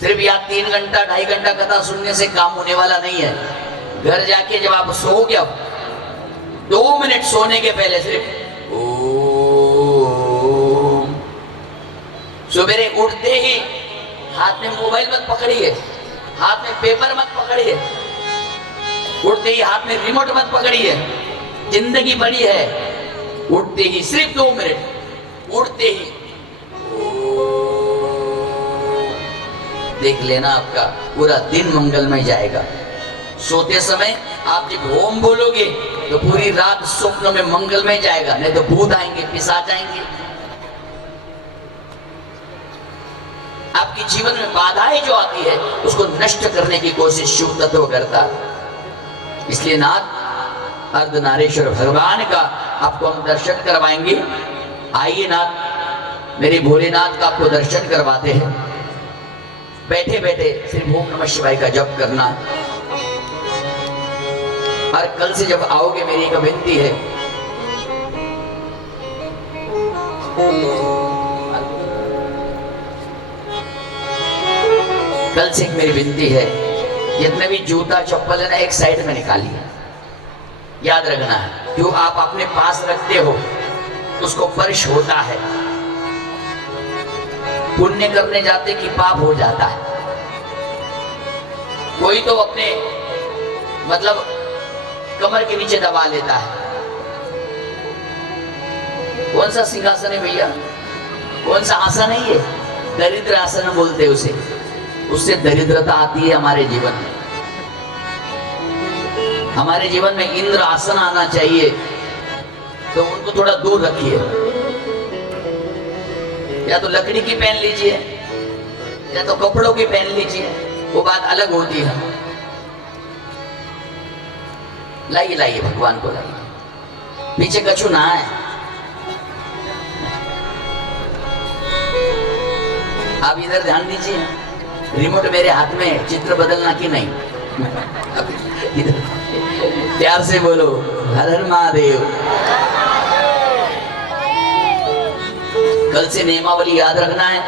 सिर्फ या 3 घंटा 2.5 घंटा कथा सुनने से काम होने वाला नहीं है। घर जाके जब आप सोओगे, अब 2 मिनट सोने के पहले सिर्फ ओम। सवेरे उठते ही हाथ में मोबाइल मत पकड़िए, हाथ में पेपर मत पकड़िए, उठते ही हाथ में रिमोट मत पकड़िए। जिंदगी बड़ी है, उठते ही सिर्फ 2 मिनट, उठते ही देख लेना, आपका पूरा दिन मंगलमय जाएगा। सोते समय आप जब ओम बोलोगे तो पूरी रात स्वप्नों में मंगलमय जाएगा, नहीं तो भूत आएंगे, पिशाच आएंगे। आपके जीवन में बाधाएं जो आती है उसको नष्ट करने की कोशिश शिव तत्व करता। इसलिए नाथ अर्धनारीश्वर भगवान का आपको हम दर्शन करवाएंगे। आइए नाथ, मेरे भोलेनाथ का आपको दर्शन करवाते हैं। बैठे बैठे सिर्फ ओम नमः शिवाय का जप करना है। और कल से जब आओगे, मेरी एक विनती है, कल से एक मेरी विनती है, जितने भी जूता चप्पल है ना, एक साइड में निकालिए। याद रखना है, जो आप अपने पास रखते हो उसको स्पर्श होता है। पुण्य करने जाते कि पाप हो जाता है। कोई तो अपने मतलब कमर के नीचे दबा लेता है। कौन सा सिंहासन है भैया, कौन सा आसन है ये? दरिद्र आसन बोलते उसे। उससे दरिद्रता आती है हमारे जीवन में। हमारे जीवन में इंद्र आसन आना चाहिए, तो उनको थोड़ा दूर रखिए। या तो लकड़ी की पहन लीजिए, या तो कपड़ों की पहन लीजिए, वो बात अलग होती है। लाइए लाइए, भगवान को लाइए। पीछे कछु ना है। आप इधर ध्यान दीजिए, रिमोट मेरे हाथ में, चित्र बदलना कि नहीं। इधर प्यार से बोलो, हर हर महादेव। कल से नियमावली याद रखना है।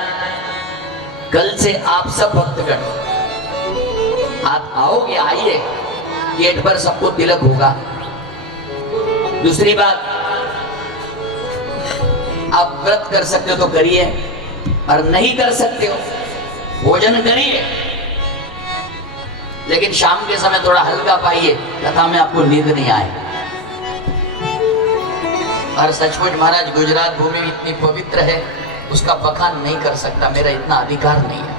कल से आप सब भक्तगण आप आओगे, आइए, गेट पर सबको तिलक होगा। दूसरी बात, आप व्रत कर सकते हो तो करिए, और नहीं कर सकते हो भोजन करिए, लेकिन शाम के समय थोड़ा हल्का पाइए, कथा में आपको नींद नहीं आए। और सचमुच महाराज, गुजरात भूमि इतनी पवित्र है, उसका बखान नहीं कर सकता, मेरा इतना अधिकार नहीं है।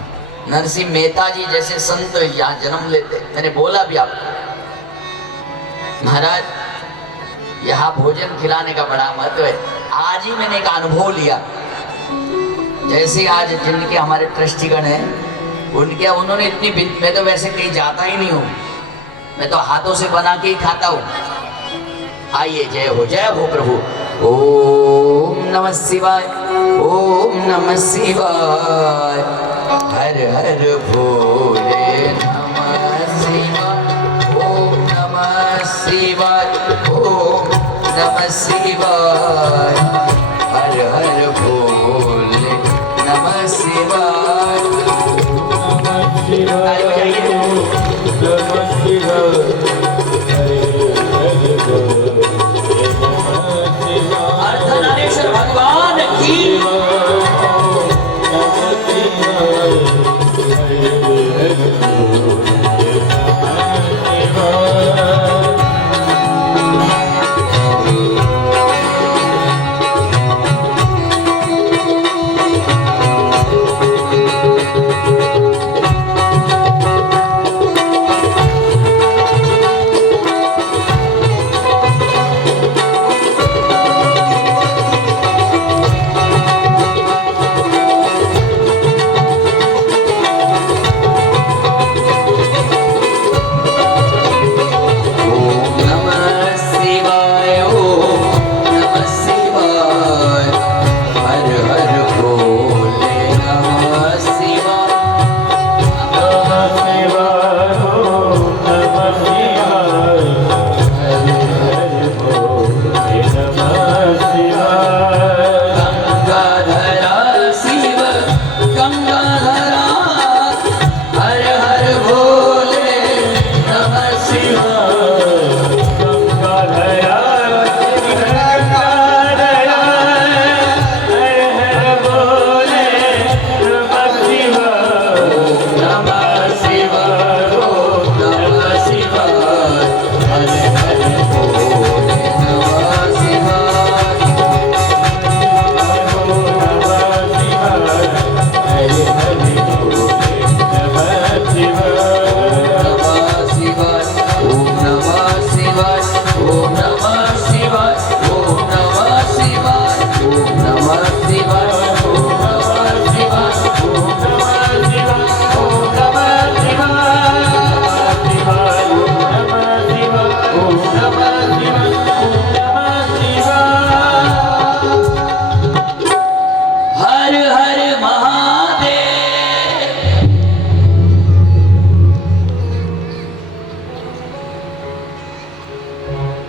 नरसिंह मेहता जी जैसे संत यहाँ जन्म लेते, मैंने बोला भी आपको, महाराज यहाँ भोजन खिलाने का बड़ा महत्व है। आज ही मैंने एक अनुभव लिया। जैसे आज जिनके हमारे ट्रस्टीगण हैं, उन्होंने इतनी, मैं तो वैसे कहीं जाता ही नहीं हूँ, मैं तो हाथों से बना के ही खाता हूँ। आइए, जय हो प्रभु। ओम नमः शिवाय, ओम नमः शिवाय, हर हर भोले नमः शिवाय, ओम नमः शिवाय, ओम नमः शिवाय, हर हर भोले नमः शिवाय। अर्धनारीश्वर भगवान की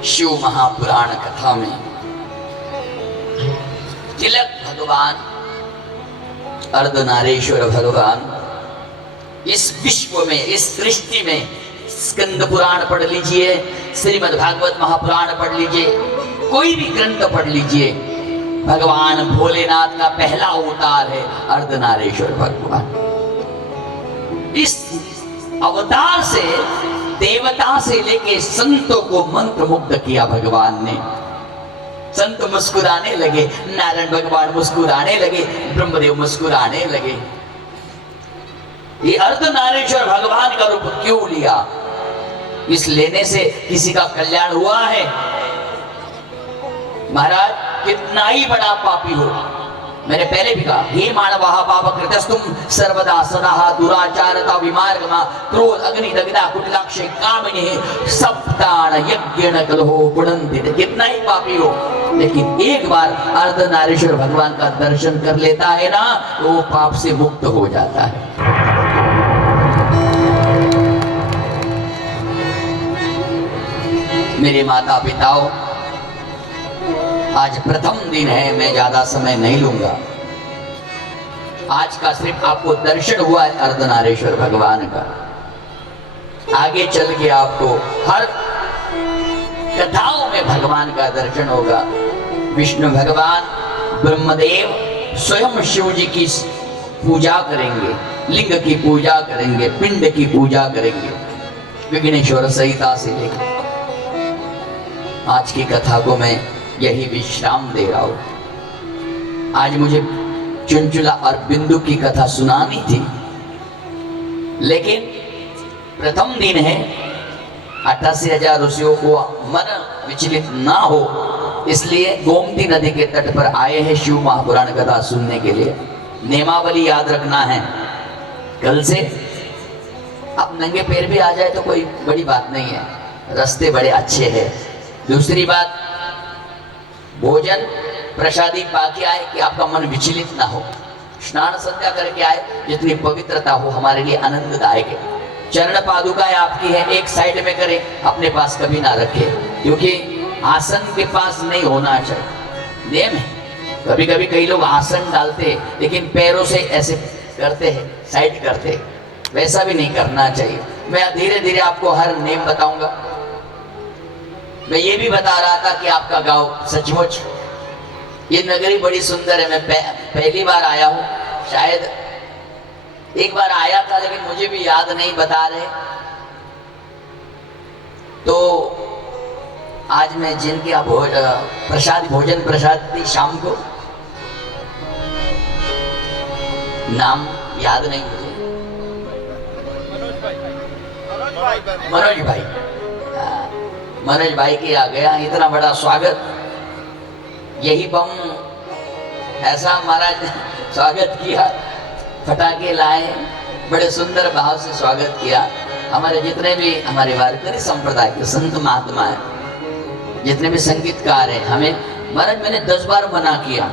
शिव महापुराण कथा में तिलक भगवान, अर्धनारीश्वर भगवान इस विश्व में, इस सृष्टि में, स्कंद पुराण पढ़ लीजिए, श्रीमद् भागवत महापुराण पढ़ लीजिए, कोई भी ग्रंथ पढ़ लीजिए, भगवान भोलेनाथ का पहला अवतार है अर्धनारीश्वर भगवान। इस अवतार से देवता से लेके संतों को मंत्र मुग्ध किया भगवान ने। संत मुस्कुराने लगे, नारायण भगवान मुस्कुराने लगे, ब्रह्मदेव मुस्कुराने लगे। ये अर्धनारीश्वर भगवान का रूप क्यों लिया? इस लेने से किसी का कल्याण हुआ है? महाराज कितना ही बड़ा पापी हो, मैंने पहले भी कहा, हे मानवः पापकृतस्तुम सर्वदा सदा दुराचारता विमार्गमा क्रोध अग्नि दग्धा कुटिलाक्ष कामिनीः सप्तान यज्ञन कलहो पुनन्ति। कितना ही पापी हो, लेकिन एक बार अर्धनारीश्वर भगवान का दर्शन कर लेता है ना, वो पाप से मुक्त हो जाता है। मेरे माता पिताओं, आज प्रथम दिन है, मैं ज्यादा समय नहीं लूंगा। आज का सिर्फ आपको दर्शन हुआ है अर्धनारीश्वर भगवान का। आगे चल के आपको हर कथाओं में भगवान का दर्शन होगा। विष्णु भगवान, ब्रह्मदेव स्वयं शिव जी की पूजा करेंगे, लिंग की पूजा करेंगे, पिंड की पूजा करेंगे, विघ्नेश्वर सहिता से लेकर। आज की कथा को मैं यही विश्राम दे रहा हूं। आज मुझे चुनचुला और बिंदु की कथा सुनानी थी, लेकिन प्रथम दिन है, 88,000 ऋषियों को मन विचलित ना हो, इसलिए गोमती नदी के तट पर आए हैं शिव महापुराण कथा सुनने के लिए। नियमावली याद रखना है। कल से अब नंगे पैर भी आ जाए तो कोई बड़ी बात नहीं है, रास्ते बड़े अच्छे हैं। दूसरी बात, भोजन प्रसादी पाके आए कि आपका मन विचलित ना हो। स्नान संध्या करके आए, जितनी पवित्रता हो हमारे लिए आनंददायक है। चरण पादुकाएं आपकी है, एक साइड में करें, अपने पास कभी ना रखें, क्योंकि आसन के पास नहीं होना चाहिए। नियम है। कभी कभी कई लोग आसन डालते लेकिन पैरों से ऐसे करते हैं, साइड करते हैं, वैसा भी नहीं करना चाहिए। मैं धीरे धीरे आपको हर नियम बताऊंगा। मैं ये भी बता रहा था कि आपका गांव सचमुच ये नगरी बड़ी सुंदर है। मैं पहली बार आया हूँ, शायद एक बार आया था लेकिन मुझे भी याद नहीं, बता रहे। तो आज मैं जिनके भोजन प्रसाद दी शाम को, नाम याद नहीं मुझे, मनोज भाई, मनोज भाई के आ गया। इतना बड़ा स्वागत, यही बम ऐसा महाराज स्वागत किया, पटाखे लाए, बड़े सुंदर भाव से स्वागत किया। हमारे जितने भी हमारे वारकरी संप्रदाय के संत महात्मा है, जितने भी संगीतकार हैं, हमें महाराज मैंने 10 बार मना किया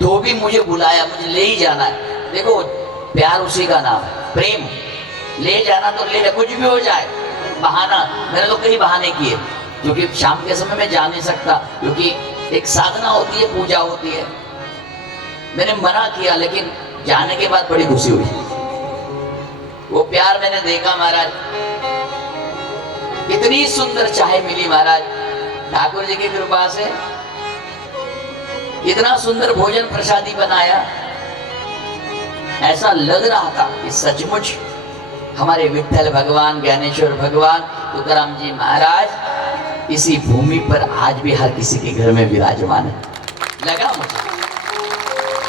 तो भी मुझे बुलाया, मुझे ले ही जाना है। देखो प्यार उसी का नाम है, प्रेम। ले जाना तो ले जा, कुछ भी हो जाए। बहाना, मैंने तो कई बहाने किए, क्योंकि शाम के समय में जा नहीं सकता, क्योंकि एक साधना होती है, पूजा होती है। मैंने मना किया, लेकिन जाने के बाद बड़ी खुशी हुई। वो प्यार मैंने देखा महाराज, इतनी सुंदर चाय मिली महाराज ठाकुर जी की कृपा से, इतना सुंदर भोजन प्रसादी बनाया। ऐसा लग रहा था कि सचमुच हमारे विठ्ठल भगवान, ज्ञानेश्वर भगवान, तुकाराम जी महाराज इसी भूमि पर आज भी हर किसी के घर में विराजमान है। लगा मुझे,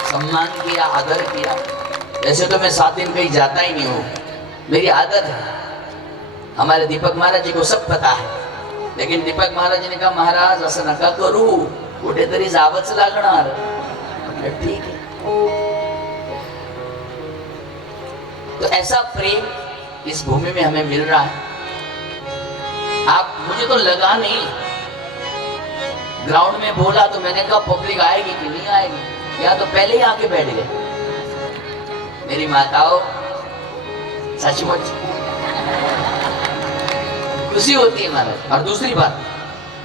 सम्मान किया, आदर किया। वैसे तो मैं 7 दिन कहीं जाता ही नहीं हूँ, मेरी आदत है। हमारे दीपक महाराज जी को सब पता है, लेकिन दीपक महाराज जी ने कहा महाराज असं नका करू, कुठेतरी जावंच लागणार। ठीक है। तो ऐसा प्रेम इस भूमि में हमें मिल रहा है। आप, मुझे तो लगा नहीं, ग्राउंड में बोला तो मैंने कहा पब्लिक आएगी कि नहीं आएगी, या तो पहले ही आके बैठ गए। मेरी माताओं, सचमुच खुशी होती है महाराज। और दूसरी बात,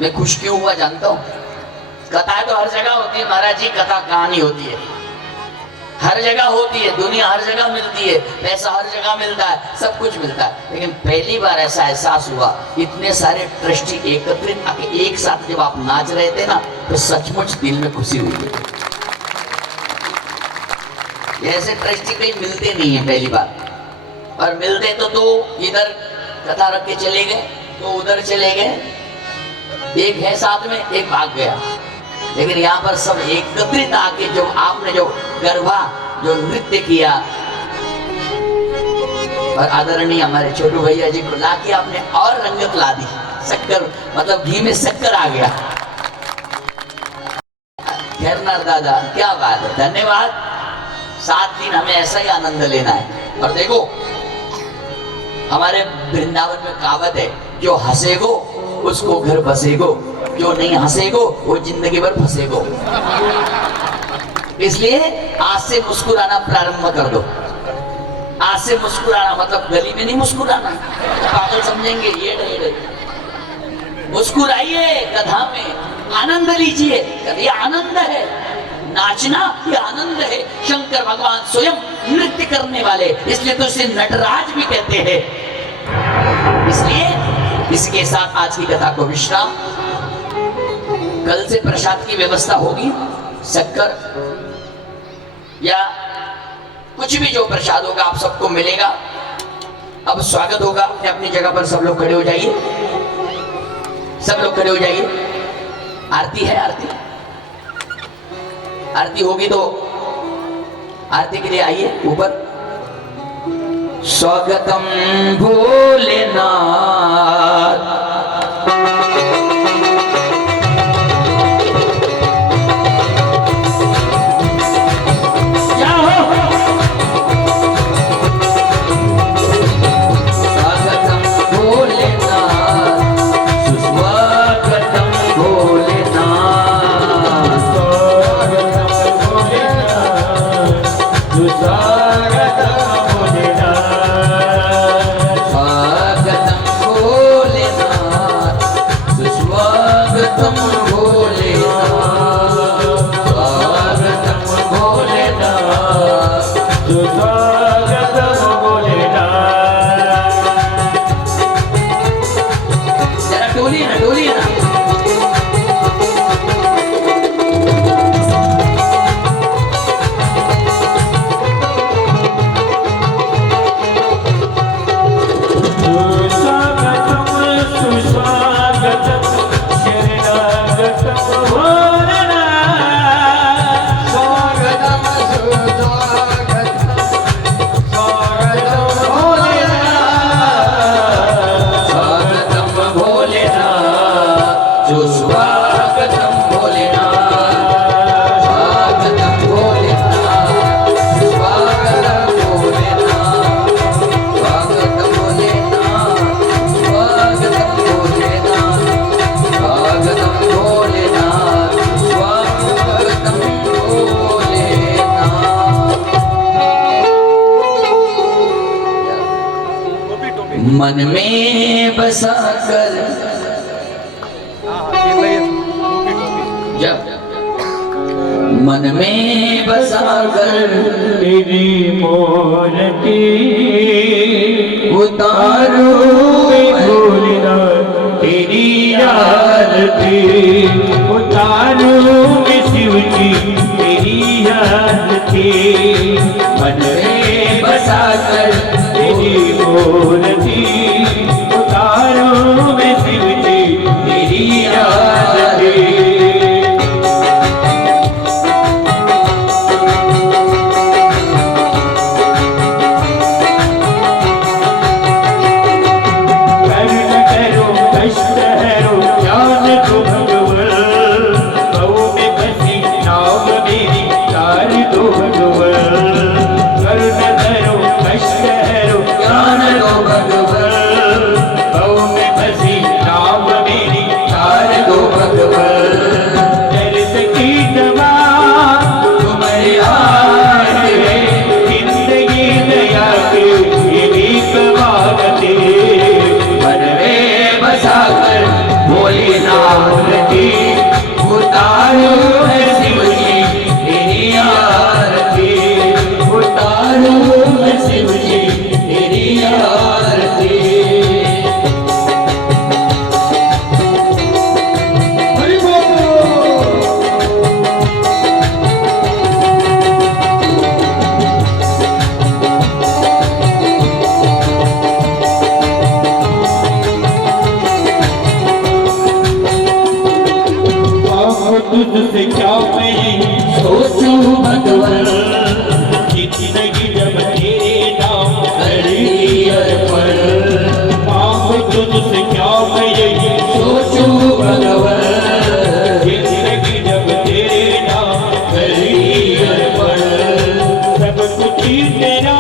मैं खुश क्यों हुआ जानता हूं? कथाएं तो हर जगह होती है महाराज जी, कथा कहानी होती है, हर जगह होती है, दुनिया हर जगह मिलती है, पैसा हर जगह मिलता है, सब कुछ मिलता है। लेकिन पहली बार ऐसा एहसास हुआ, इतने सारे ट्रस्टी एकत्रित आके एक साथ जब आप नाच रहे थे ना, तो सचमुच दिल में खुशी हुई। ऐसे ट्रस्टी कहीं मिलते नहीं है पहली बार, और मिलते तो दो इधर कथा रख के चले गए, तो उधर चले गए, एक है साथ में, एक भाग गया। लेकिन यहाँ पर सब एकत्रित आके जो आपने जो गरबा, जो नृत्य किया, और आदरणीय हमारे छोटू भैया जी को लाके आपने और रंगत ला दी, शक्कर मतलब घी में शक्कर आ गया। खैरनार दादा, क्या बात है, धन्यवाद। 7 दिन हमें ऐसा ही आनंद लेना है। और देखो हमारे वृंदावन में कहावत है, जो हंसेगो उसको घर बसेगो, जो नहीं हंसेगो वो जिंदगी भर फंसेगो। इसलिए आज से मुस्कुराना प्रारंभ कर दो। आज से मुस्कुराना मतलब गली में नहीं मुस्कुराना, पागल समझेंगे ये। मुस्कुराइए, कथा में आनंद लीजिए, ये आनंद है, नाचना ये आनंद है। शंकर भगवान स्वयं नृत्य करने वाले, इसलिए तो इसे नटराज भी कहते हैं। इसलिए इसके साथ आज की कथा को विश्राम। कल से प्रसाद की व्यवस्था होगी, शक्कर या कुछ भी जो प्रसाद होगा आप सबको मिलेगा। अब स्वागत होगा, अपने अपनी जगह पर सब लोग खड़े हो जाइए, सब लोग खड़े हो जाइए। आरती है, आरती होगी तो आरती के लिए आइए ऊपर। स्वागतम भोलेनाथ, मन में बसा कर मन में बसा कर तेरी मूर्ति उतारो भूलना तेरी आरती उतारो मैं शिव जी तेरी आरती मन में बसा कर तेरी मूर्ति उतारो मैं शिव जी तेरी आरती तुझसे क्या मैं सोचूं भगवान जिंदगी जब तेरे नाम करी अर्पण मांगो तुझसे क्या मैं सोचूं भगवान जिंदगी जब तेरे नाम करी अर्पण सब कुछ ही तेरा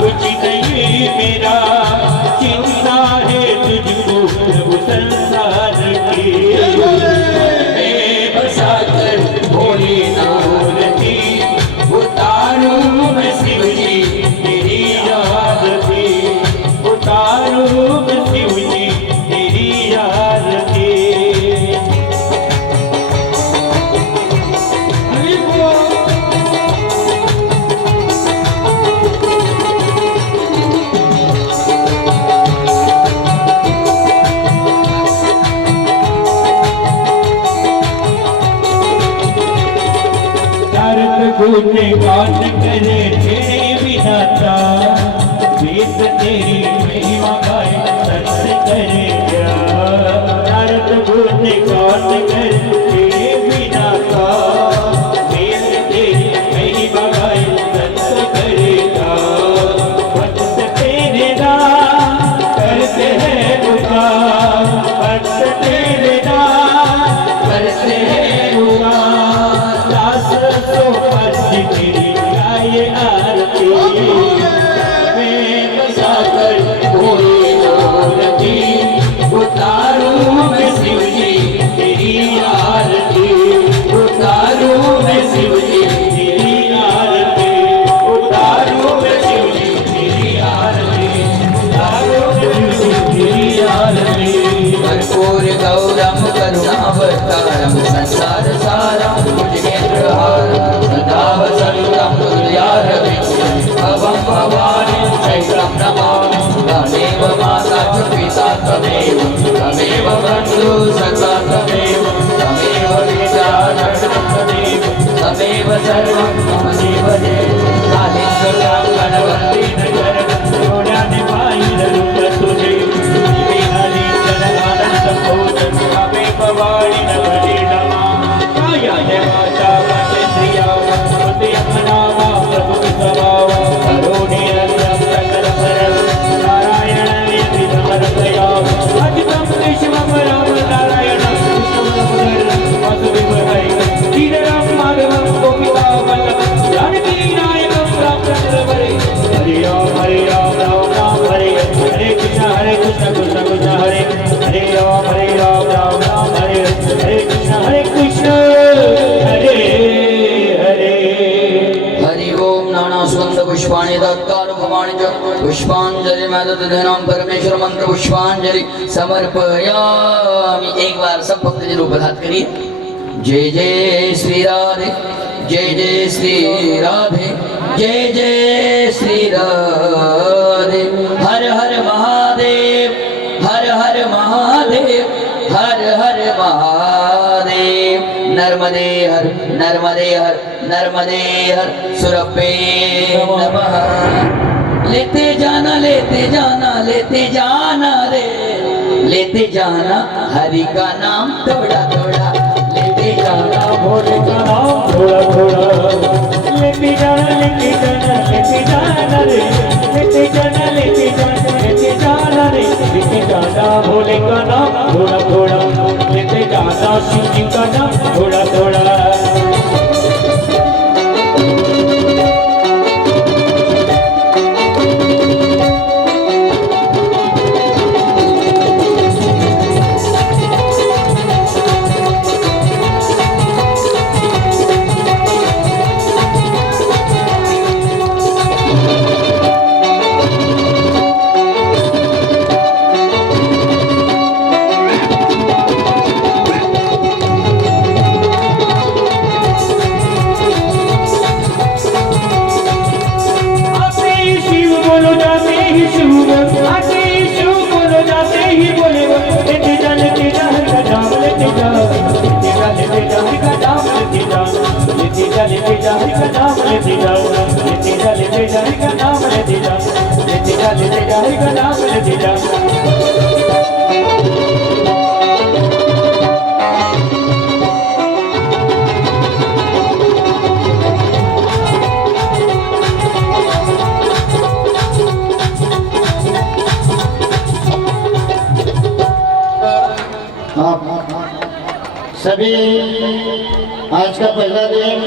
कुछ नहीं मेरा चिंता है तुझको प्रभु संसार की गुने गान करे तेरे विधाता वेद तेरी महिमा गाए सत्य करे क्या नारद गुने गान करे तेरे विधाता वेद तेरी महिमा गाए सत्य करेगा भक्त तेरे नाम करते हैं पुकार भक्त तेरे नाम करते हैं पुकार दास तो तेरी गाय आरती में बसा कर भोले मूर्ति उतारूं मैं शिव जी तेरी आरती सुगंध पुष्पाणि तत्काल भवानि च पुष्पांजलि मैं दधनाम परमेश्वर मंत्र पुष्पांजलि समर्पयामि। एक बार सब भक्तजन ऊपर हाथ करिए। जय जय श्री राधे, जय जय श्री राधे, जय जय श्री राधे। हर हर महादेव, हर हर महादेव, हर हर महादेव। नर्मदे हर, नर्मदे हर, नर्मदे हर सुरभे नमः। लेते जाना, लेते जाना, लेते जाना रे, लेते जाना हरि का नाम थोड़ा थोड़ा, लेते जाना भोले का नाम थोड़ा थोड़ा, लेते जाना, लेते जाना, लेते जाना रे, लेते जाना, लेते जाना, लेते जाना रे, लेते जाना भोले का नाम थोड़ा थोड़ा, लेते जाना शिव जी का नाम थोड़ा थोड़ा। सभी आज का पहला दिन